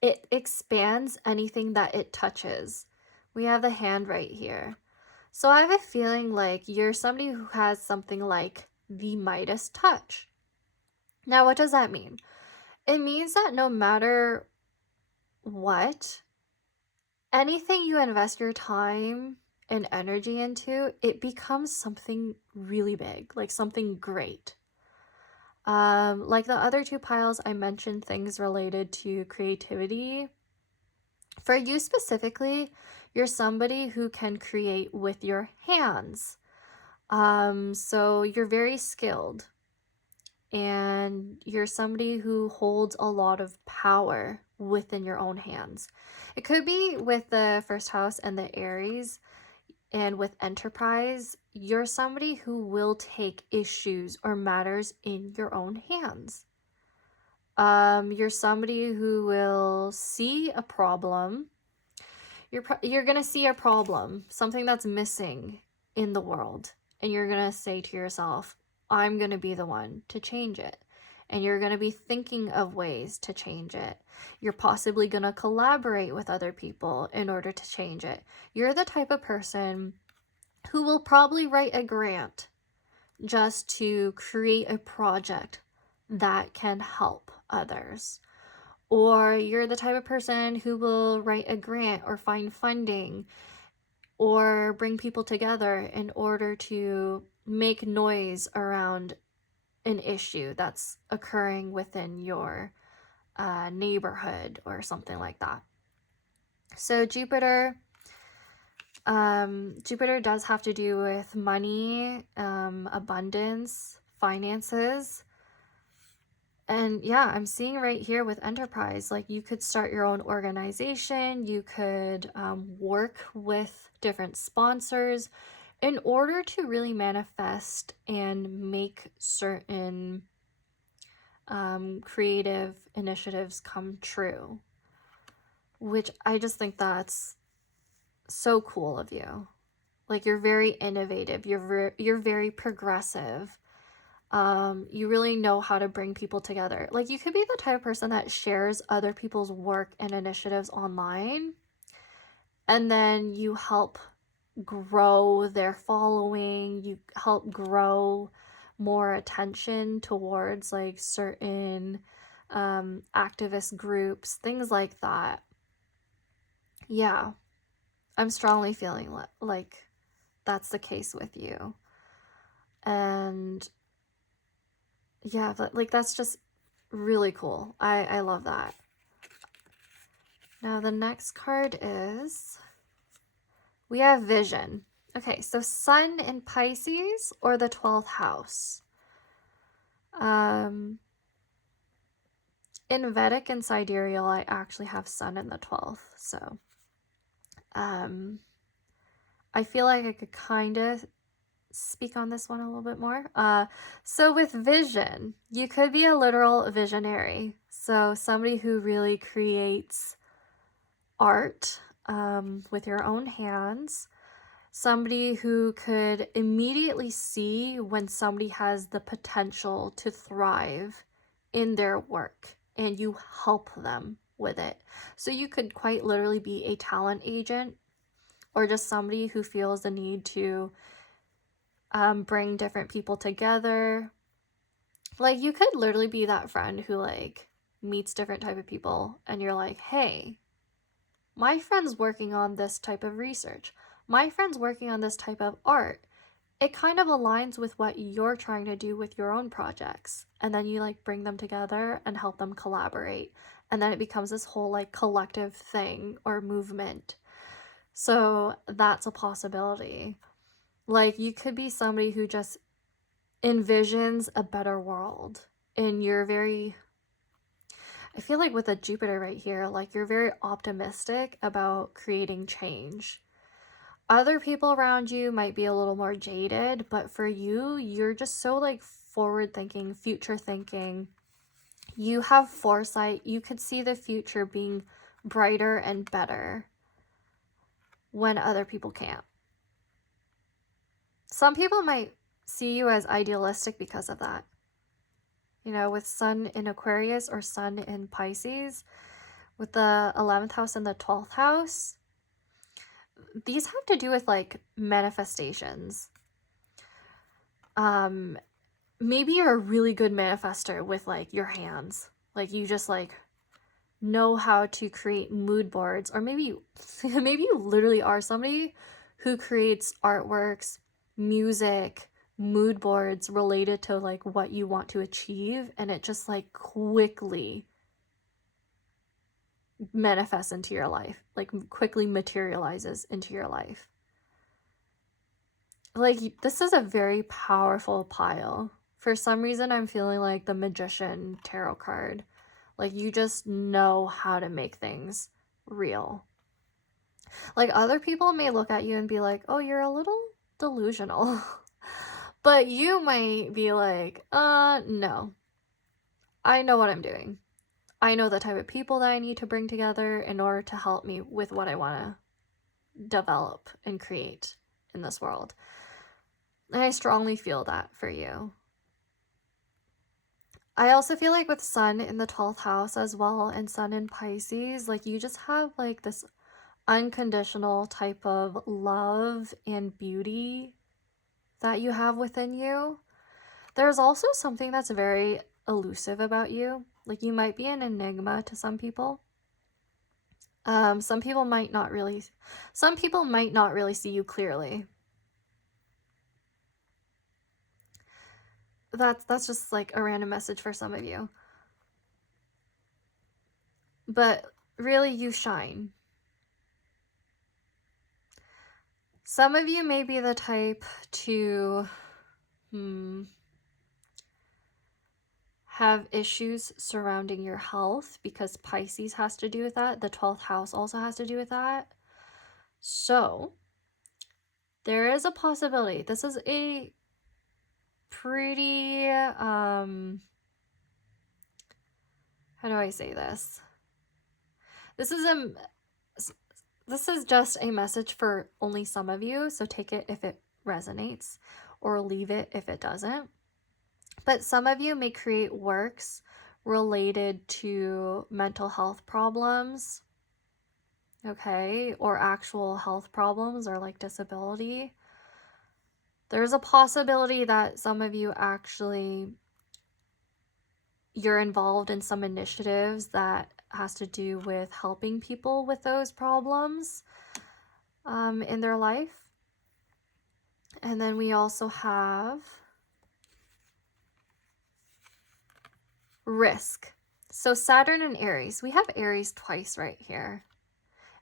it expands anything that it touches. We have the hand right here. So I have a feeling like you're somebody who has something like the Midas touch. Now what does that mean? It means that no matter what, anything you invest your time and energy into, it becomes something really big, like something great. Like the other two piles, I mentioned things related to creativity. For you specifically, you're somebody who can create with your hands. So you're very skilled, and you're somebody who holds a lot of power within your own hands. It could be with the first house and the Aries, and with enterprise, you're somebody who will take issues or matters in your own hands. You're somebody who will see a problem. You're gonna see a problem, something that's missing in the world, and you're gonna say to yourself, I'm gonna be the one to change it. And you're gonna be thinking of ways to change it. You're possibly gonna collaborate with other people in order to change it. You're the type of person who will probably write a grant just to create a project that can help others. Or you're the type of person who will write a grant or find funding or bring people together in order to make noise around an issue that's occurring within your neighborhood or something like that. So Jupiter does have to do with money, abundance, finances. And yeah, I'm seeing right here with enterprise, like you could start your own organization, you could work with different sponsors in order to really manifest and make certain creative initiatives come true, which I just think that's so cool of you. Like, you're very innovative, you're very progressive. You really know how to bring people together. Like, you could be the type of person that shares other people's work and initiatives online, and then you help grow their following, you help grow more attention towards like certain activist groups, things like that. Yeah, I'm strongly feeling like that's the case with you. And yeah, like that's just really cool. I love that. Now the next card is, we have vision. Okay, so Sun in Pisces or the 12th house. In Vedic and Sidereal, I actually have Sun in the 12th, so I feel like I could kind of speak on this one a little bit more. So with vision, you could be a literal visionary. So somebody who really creates art with your own hands. Somebody who could immediately see when somebody has the potential to thrive in their work, and you help them with it. So you could quite literally be a talent agent, or just somebody who feels the need to bring different people together. Like, you could literally be that friend who like meets different type of people, and you're like, hey, my friend's working on this type of research. My friend's working on this type of art. It kind of aligns with what you're trying to do with your own projects. And then you like bring them together and help them collaborate. And then it becomes this whole like collective thing or movement. So that's a possibility. Like, you could be somebody who just envisions a better world. And you're very, I feel like with a Jupiter right here, like you're very optimistic about creating change. Other people around you might be a little more jaded, but for you, you're just so like forward thinking, future thinking. You have foresight. You could see the future being brighter and better when other people can't. Some people might see you as idealistic because of that. You know, with Sun in Aquarius or Sun in Pisces, with the 11th house and the 12th house, these have to do with like manifestations. Maybe you're a really good manifester with like your hands. Like, you just like know how to create mood boards, or maybe you maybe you literally are somebody who creates artworks, music, mood boards related to like what you want to achieve, and it just like quickly manifests into your life, like quickly materializes into your life. Like, this is a very powerful pile. For some reason, I'm feeling like the Magician tarot card. Like, you just know how to make things real. Like, other people may look at you and be like, oh, you're a little delusional. But you might be like, no. I know what I'm doing. I know the type of people that I need to bring together in order to help me with what I want to develop and create in this world. And I strongly feel that for you. I also feel like with Sun in the 12th house as well, and Sun in Pisces, like you just have like this unconditional type of love and beauty that you have within you. There's also something that's very elusive about you. Like, you might be an enigma to some people. Some people might not really see you clearly. That's just like a random message for some of you. But really, you shine. Some of you may be the type to have issues surrounding your health, because Pisces has to do with that. The 12th house also has to do with that. So there is a possibility. This is a pretty, how do I say this? This is just a message for only some of you, so take it if it resonates, or leave it if it doesn't. But some of you may create works related to mental health problems, okay, or actual health problems, or like disability. There's a possibility that some of you actually, you're involved in some initiatives that has to do with helping people with those problems in their life. And then we also have risk. So Saturn and Aries. We have Aries twice right here.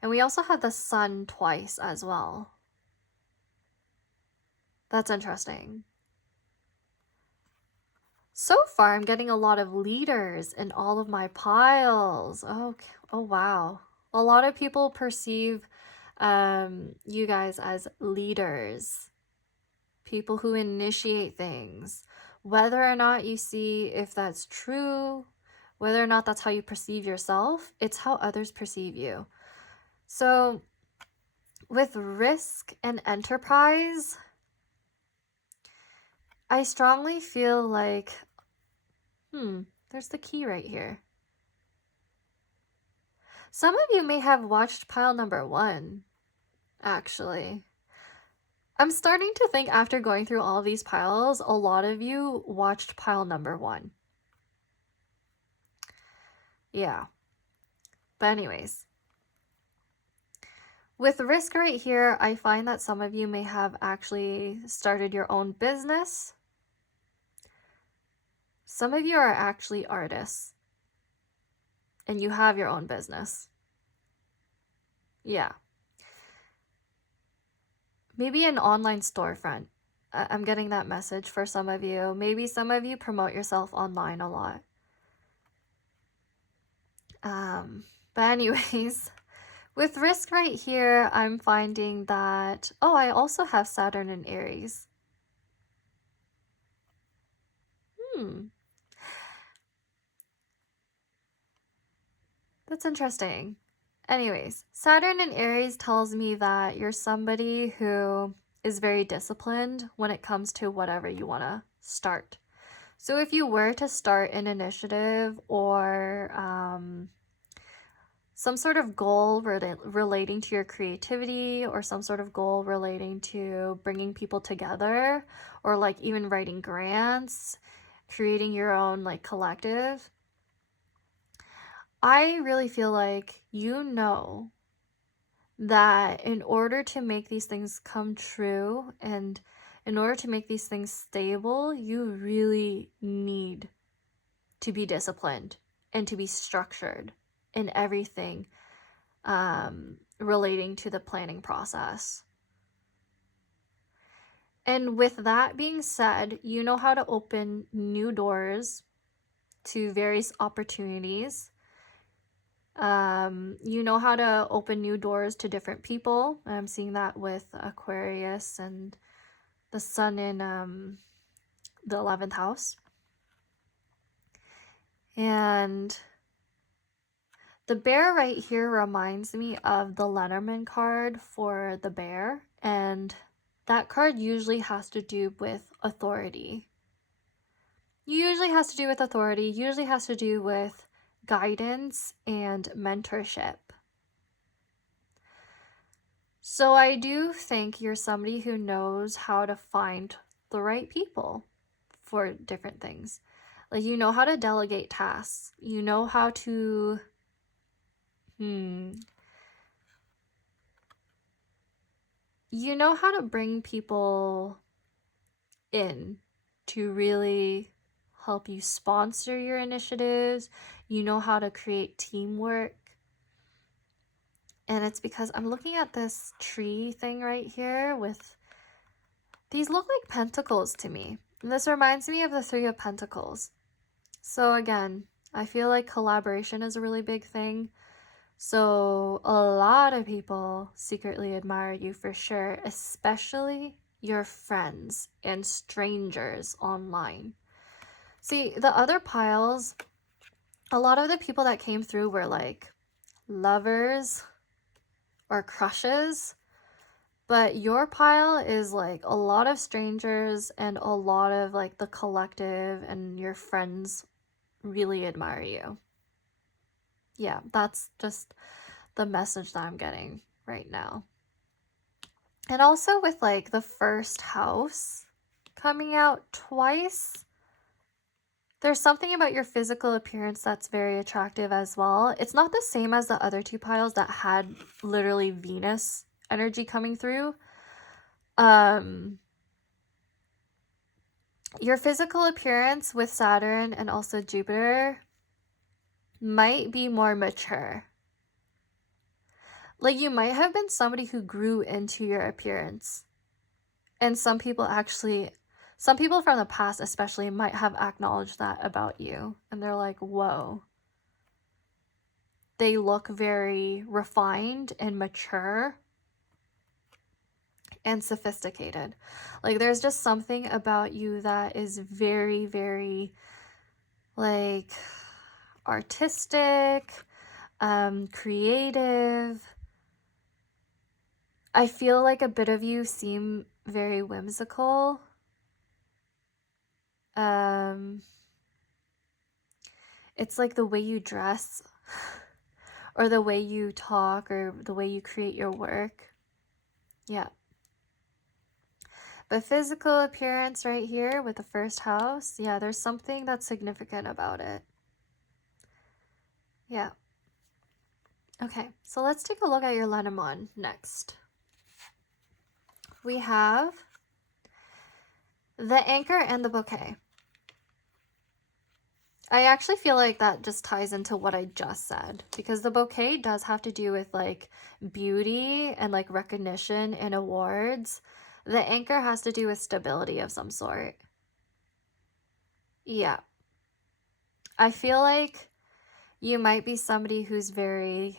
And we also have the Sun twice as well. That's interesting. So far, I'm getting a lot of leaders in all of my piles. Oh wow. A lot of people perceive you guys as leaders. People who initiate things. Whether or not you see if that's true, whether or not that's how you perceive yourself, it's how others perceive you. So with risk and enterprise, I strongly feel like, there's the key right here. Some of you may have watched pile number 1, actually. I'm starting to think, after going through all of these piles, a lot of you watched pile number 1. Yeah. But anyways, with risk right here, I find that some of you may have actually started your own business. Some of you are actually artists, and you have your own business. Yeah. Maybe an online storefront. I'm getting that message for some of you. Maybe some of you promote yourself online a lot. But anyways, with risk right here, I'm finding that, I also have Saturn in Aries. That's interesting. Anyways, Saturn in Aries tells me that you're somebody who is very disciplined when it comes to whatever you want to start. So if you were to start an initiative or some sort of goal relating to your creativity, or some sort of goal relating to bringing people together, or like even writing grants, creating your own like collective, I really feel like you know that in order to make these things come true and in order to make these things stable, you really need to be disciplined and to be structured in everything relating to the planning process. And with that being said, you know how to open new doors to various opportunities. You know how to open new doors to different people. I'm seeing that with Aquarius and the sun in the 11th house. And the bear right here reminds me of the Lenormand card for the bear. And that card usually has to do with authority. Usually has to do with authority, usually has to do with guidance and mentorship. So I do think you're somebody who knows how to find the right people for different things. Like, you know how to delegate tasks. You know how to you know how to bring people in to really help you sponsor your initiatives. You know how to create teamwork. And it's because I'm looking at this tree thing right here with these look like pentacles to me. And this reminds me of the Three of Pentacles. So again, I feel like collaboration is a really big thing. So a lot of people secretly admire you for sure, especially your friends and strangers online. See, the other piles, a lot of the people that came through were like lovers or crushes, but your pile is like a lot of strangers and a lot of like the collective, and your friends really admire you. Yeah, that's just the message that I'm getting right now. And also with like the first house coming out twice, there's something about your physical appearance that's very attractive as well. It's not the same as the other two piles that had literally Venus energy coming through. Your physical appearance with Saturn and also Jupiter might be more mature. Like, you might have been somebody who grew into your appearance. And some people from the past especially might have acknowledged that about you. And they're like, whoa. They look very refined and mature and sophisticated. Like, there's just something about you that is very, very, like, artistic, creative. I feel like a bit of you seem very whimsical. It's like the way you dress or the way you talk or the way you create your work. Yeah. But physical appearance right here with the first house, yeah, there's something that's significant about it. Yeah. Okay, so let's take a look at your Lenormand next. We have the anchor and the bouquet. I actually feel like that just ties into what I just said, because the bouquet does have to do with like beauty and like recognition and awards. The anchor has to do with stability of some sort. Yeah. I feel like you might be somebody who's very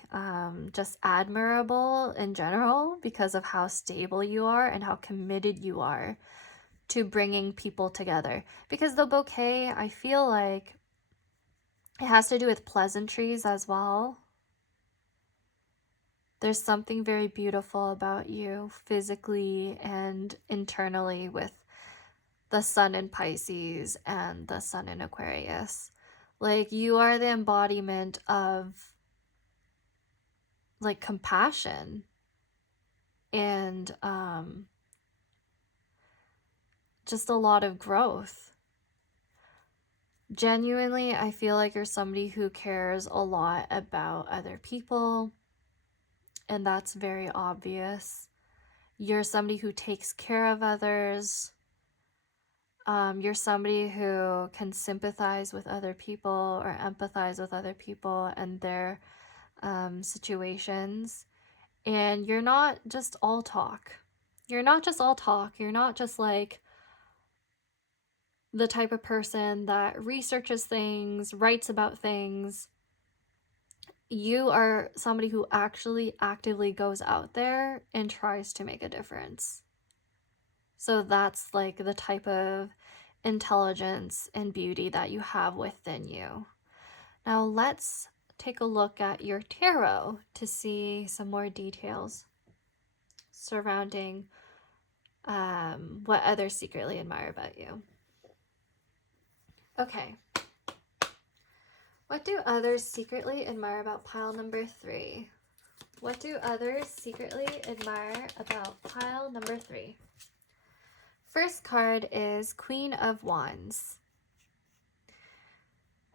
just admirable in general because of how stable you are and how committed you are to bringing people together. Because the bouquet, I feel like it has to do with pleasantries as well. There's something very beautiful about you physically and internally with the sun in Pisces and the sun in Aquarius. Like, you are the embodiment of like compassion and just a lot of growth. Genuinely, I feel like you're somebody who cares a lot about other people and that's very obvious. You're somebody who takes care of others. You're somebody who can sympathize with other people or empathize with other people and their situations. And you're not just all talk. You're not just all talk. You're not just like the type of person that researches things, writes about things. You are somebody who actually actively goes out there and tries to make a difference. So that's like the type of intelligence and beauty that you have within you. Now let's take a look at your tarot to see some more details surrounding what others secretly admire about you. Okay. What do others secretly admire about pile number 3? What do others secretly admire about pile number 3? First card is Queen of Wands.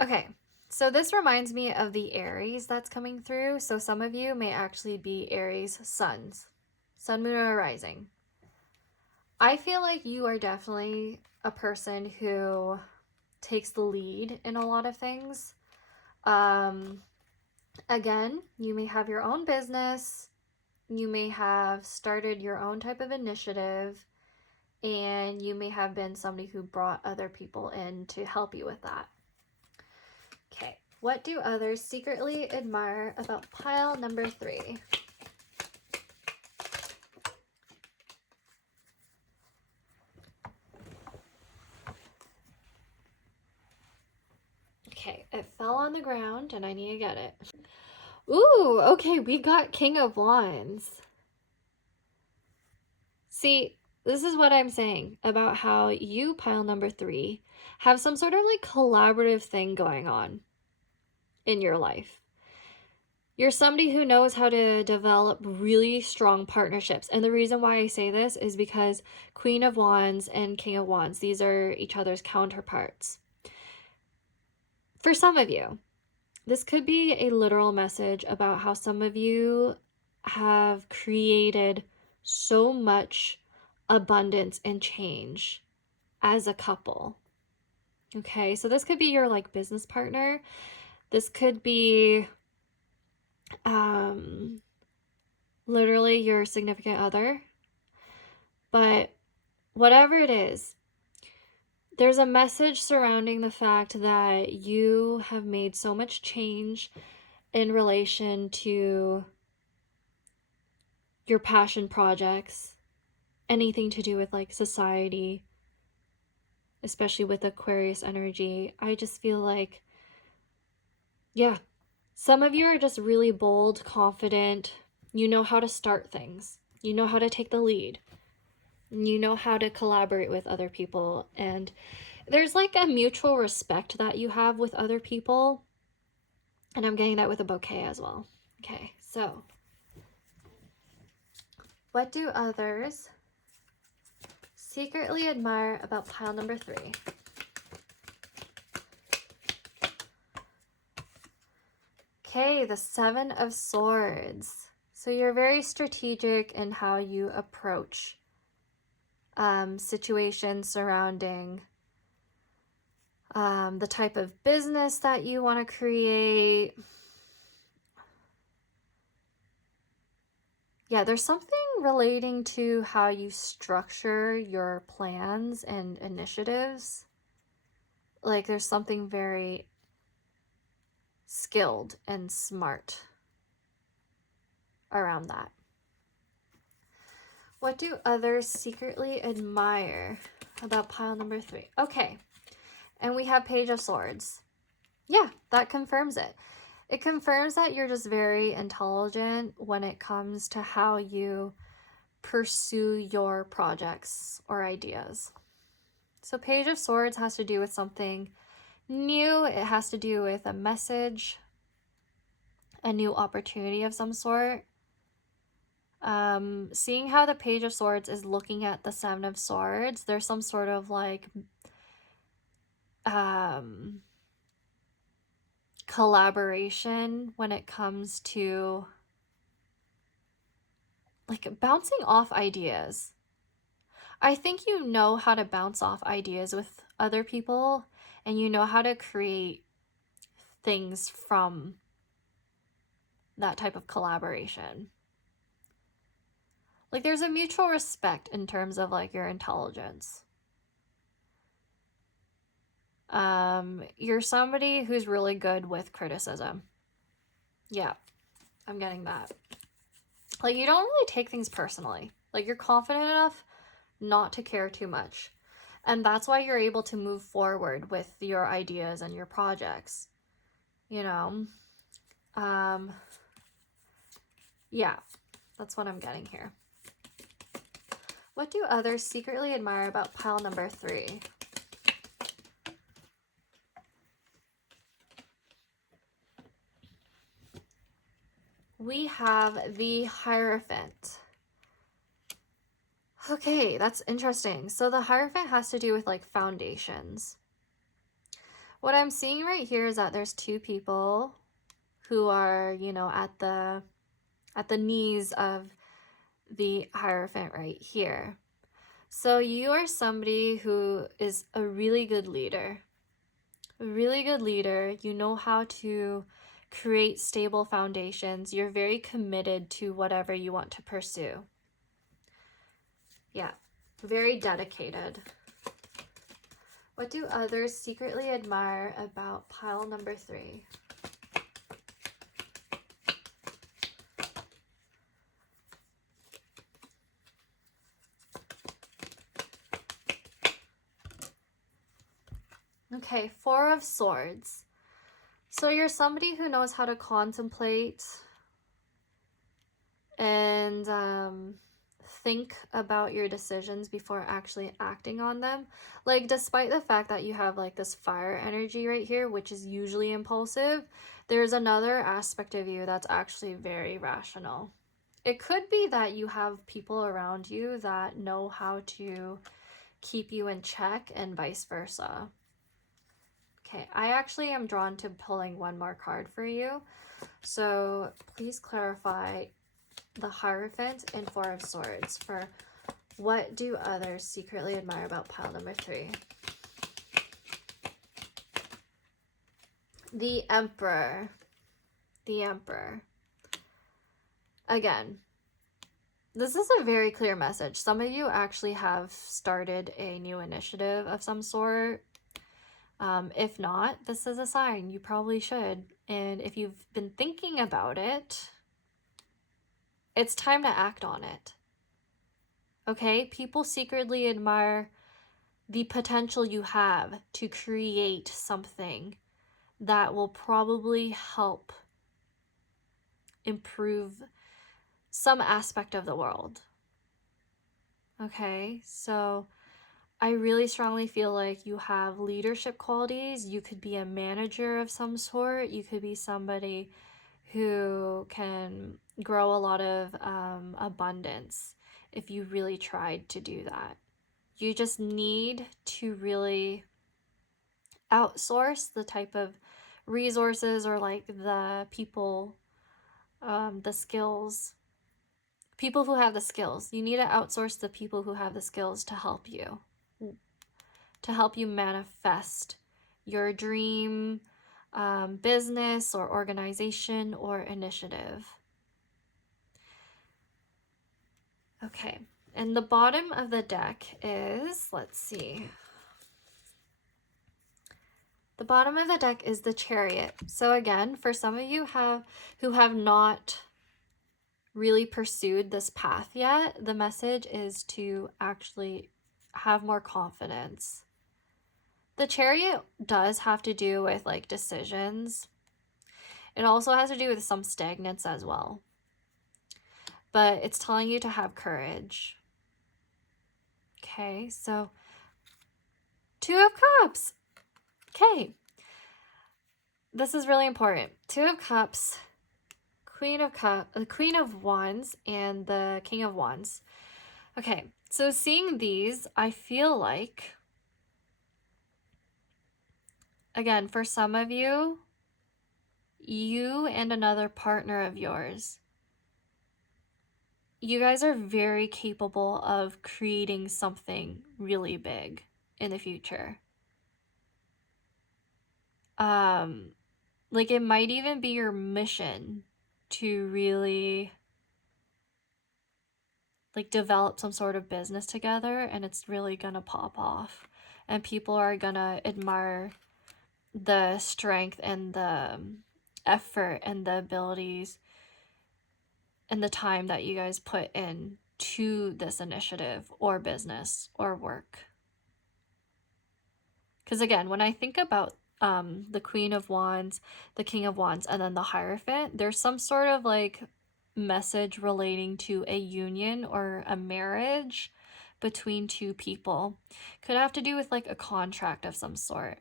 Okay, so this reminds me of the Aries that's coming through. So some of you may actually be Aries suns, sun, moon, or rising. I feel like you are definitely a person who takes the lead in a lot of things. Again, you may have your own business, you may have started your own type of initiative, and you may have been somebody who brought other people in to help you with that. Okay, what do others secretly admire about pile number 3? Okay, it fell on the ground and I need to get it. Ooh, okay, we got King of Wands. See, this is what I'm saying about how you, pile number 3, have some sort of like collaborative thing going on in your life. You're somebody who knows how to develop really strong partnerships. And the reason why I say this is because Queen of Wands and King of Wands, these are each other's counterparts. For some of you, this could be a literal message about how some of you have created so much abundance and change as a couple. Okay, so this could be your like business partner. This could be literally your significant other. But whatever it is, there's a message surrounding the fact that you have made so much change in relation to your passion projects, anything to do with like society, especially with Aquarius energy. I just feel like, yeah, some of you are just really bold, confident. You know how to start things. You know how to take the lead. You know how to collaborate with other people. And there's like a mutual respect that you have with other people. And I'm getting that with a bouquet as well. Okay, so what do others secretly admire about pile number 3? Okay, the 7 of Swords. So you're very strategic in how you approach situations surrounding the type of business that you want to create. Yeah, there's something relating to how you structure your plans and initiatives. Like there's something very skilled and smart around that. What do others secretly admire about pile number 3? Okay, and we have Page of Swords. Yeah, that confirms it. It confirms that you're just very intelligent when it comes to how you pursue your projects or ideas. So Page of Swords has to do with something new. It has to do with a message, a new opportunity of some sort. Seeing how the Page of Swords is looking at the 7 of Swords, there's some sort of like collaboration when it comes to like bouncing off ideas. I think you know how to bounce off ideas with other people, and you know how to create things from that type of collaboration. Like there's a mutual respect in terms of like your intelligence. You're somebody who's really good with criticism. Yeah, I'm getting that. Like you don't really take things personally. Like you're confident enough not to care too much. And that's why you're able to move forward with your ideas and your projects. You know? Yeah, that's what I'm getting here. What do others secretly admire about pile number 3? We have the Hierophant. Okay, that's interesting. So the Hierophant has to do with like foundations. What I'm seeing right here is that there's 2 people who are, you know, at the knees of the Hierophant right here. So you are somebody who is a really good leader. A really good leader. You know how to create stable foundations. You're very committed to whatever you want to pursue. Yeah, very dedicated. What do others secretly admire about pile number 3? Okay, 4 of Swords. So you're somebody who knows how to contemplate and think about your decisions before actually acting on them. Like, despite the fact that you have like this fire energy right here, which is usually impulsive, there's another aspect of you that's actually very rational. It could be that you have people around you that know how to keep you in check and vice versa. Okay, I actually am drawn to pulling one more card for you. So please clarify the Hierophant and 4 of Swords for what do others secretly admire about pile number 3? The Emperor. The Emperor. Again, this is a very clear message. Some of you actually have started a new initiative of some sort. If not, this is a sign. You probably should. And if you've been thinking about it, it's time to act on it. Okay? People secretly admire the potential you have to create something that will probably help improve some aspect of the world. Okay? So I really strongly feel like you have leadership qualities. You could be a manager of some sort. You could be somebody who can grow a lot of abundance if you really tried to do that. You just need to really outsource the type of resources or like the people, the skills, people who have the skills. You need to outsource the people who have the skills to help you manifest your dream business or organization or initiative. Okay, and the bottom of the deck is, let's see. The bottom of the deck is the Chariot. So again, for some of you who have not really pursued this path yet, the message is to actually have more confidence. The Chariot does have to do with like decisions. It also has to do with some stagnance as well. But it's telling you to have courage. Okay, so 2 of Cups. Okay. This is really important. 2 of Cups, Queen of Wands, and the King of Wands. Okay, so seeing these, I feel like, again, for some of you, you and another partner of yours you guys are very capable of creating something really big in the future. Like it might even be your mission to really like develop some sort of business together, and it's really gonna pop off, and people are gonna admire the strength and the effort and the abilities and the time that you guys put in to this initiative or business or work. Because again, when I think about the Queen of Wands, the King of Wands, and then the Hierophant, there's some sort of like message relating to a union or a marriage between two people. Could have to do with like a contract of some sort.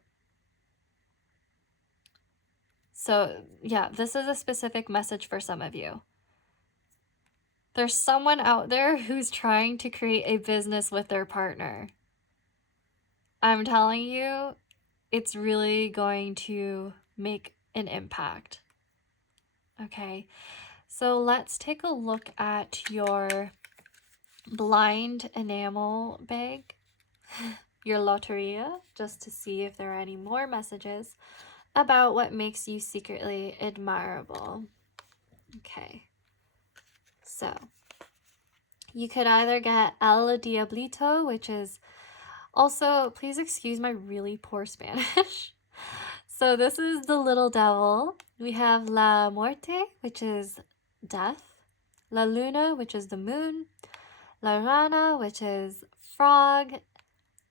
So yeah, this is a specific message for some of you. There's someone out there who's trying to create a business with their partner. I'm telling you, it's really going to make an impact. Okay, so let's take a look at your blind enamel bag, your loteria, just to see if there are any more messages about what makes you secretly admirable. Okay, so you could either get El Diablito, which is also, please excuse my really poor Spanish. So this is the little devil. We have La Muerte, which is death. La Luna, which is the moon. La Rana, which is frog.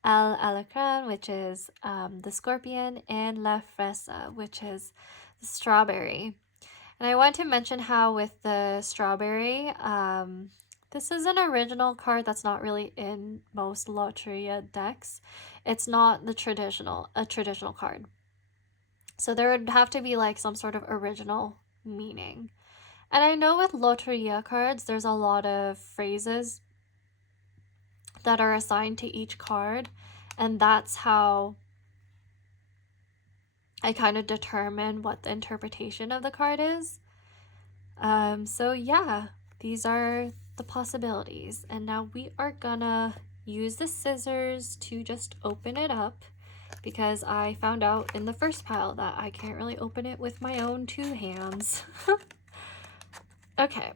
El Alacran, which is the scorpion. And La Fresa, which is the strawberry. And I want to mention how with the strawberry, this is an original card that's not really in most Loteria decks. It's not a traditional card. So there would have to be like some sort of original meaning. And I know with Loteria cards, there's a lot of phrases that are assigned to each card. And that's how I kind of determine what the interpretation of the card is. So yeah, these are the possibilities. And now we are gonna use the scissors to just open it up, because I found out in the first pile that I can't really open it with my own two hands. Okay.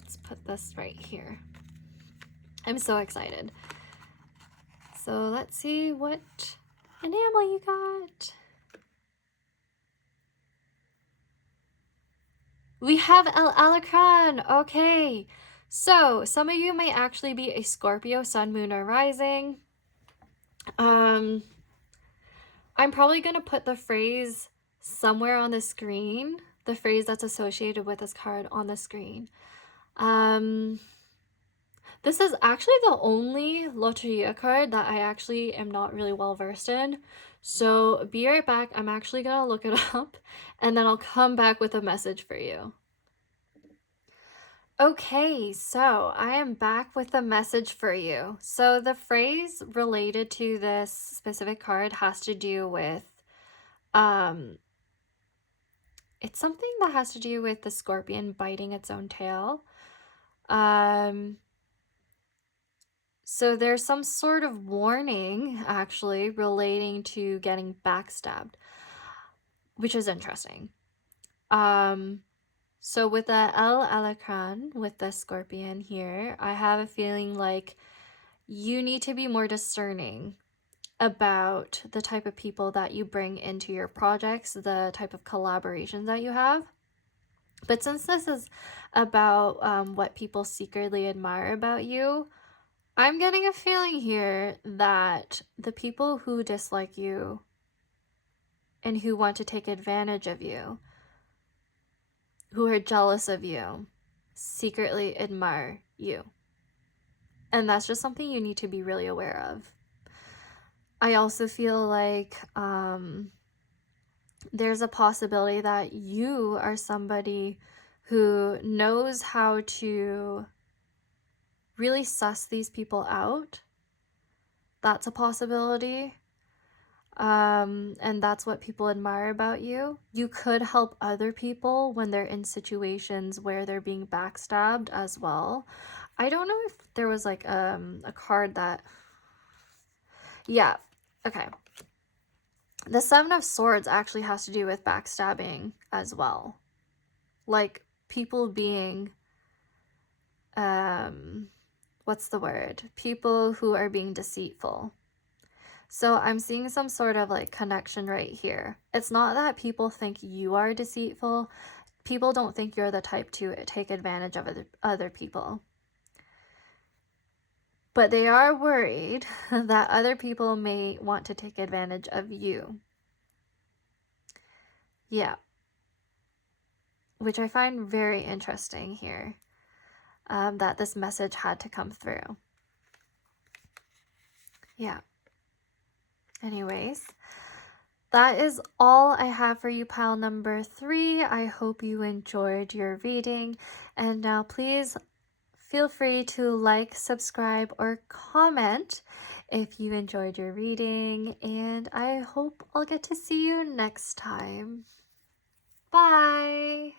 Let's put this right here. I'm so excited. So let's see what enamel you got. We have El Alacran. Okay. So some of you may actually be a Scorpio, Sun, Moon, or Rising. I'm probably going to put the phrase somewhere on the screen, the phrase that's associated with this card on the screen. This is actually the only Loteria card that I actually am not really well versed in. So be right back. I'm actually going to look it up, and then I'll come back with a message for you. Okay, so I am back with a message for you. So the phrase related to this specific card has to do with, it's something that has to do with the scorpion biting its own tail. So there's some sort of warning actually relating to getting backstabbed, which is interesting. So with the El Alacran, with the scorpion here, I have a feeling like you need to be more discerning about the type of people that you bring into your projects, the type of collaborations that you have. But since this is about what people secretly admire about you, I'm getting a feeling here that the people who dislike you and who want to take advantage of you, who are jealous of you, secretly admire you. And that's just something you need to be really aware of. I also feel like there's a possibility that you are somebody who knows how to really suss these people out. That's a possibility. And that's what people admire about you. You could help other people when they're in situations where they're being backstabbed as well. I don't know if there was like a card that, yeah, okay. The Seven of Swords actually has to do with backstabbing as well. Like people being, what's the word? People who are being deceitful. So I'm seeing some sort of like connection right here. It's not that people think you are deceitful. People don't think you're the type to take advantage of other people. But they are worried that other people may want to take advantage of you. Yeah. Which I find very interesting here, that this message had to come through. Yeah. Anyways, that is all I have for you, pile number 3. I hope you enjoyed your reading. And now please feel free to like, subscribe, or comment if you enjoyed your reading. And I hope I'll get to see you next time. Bye!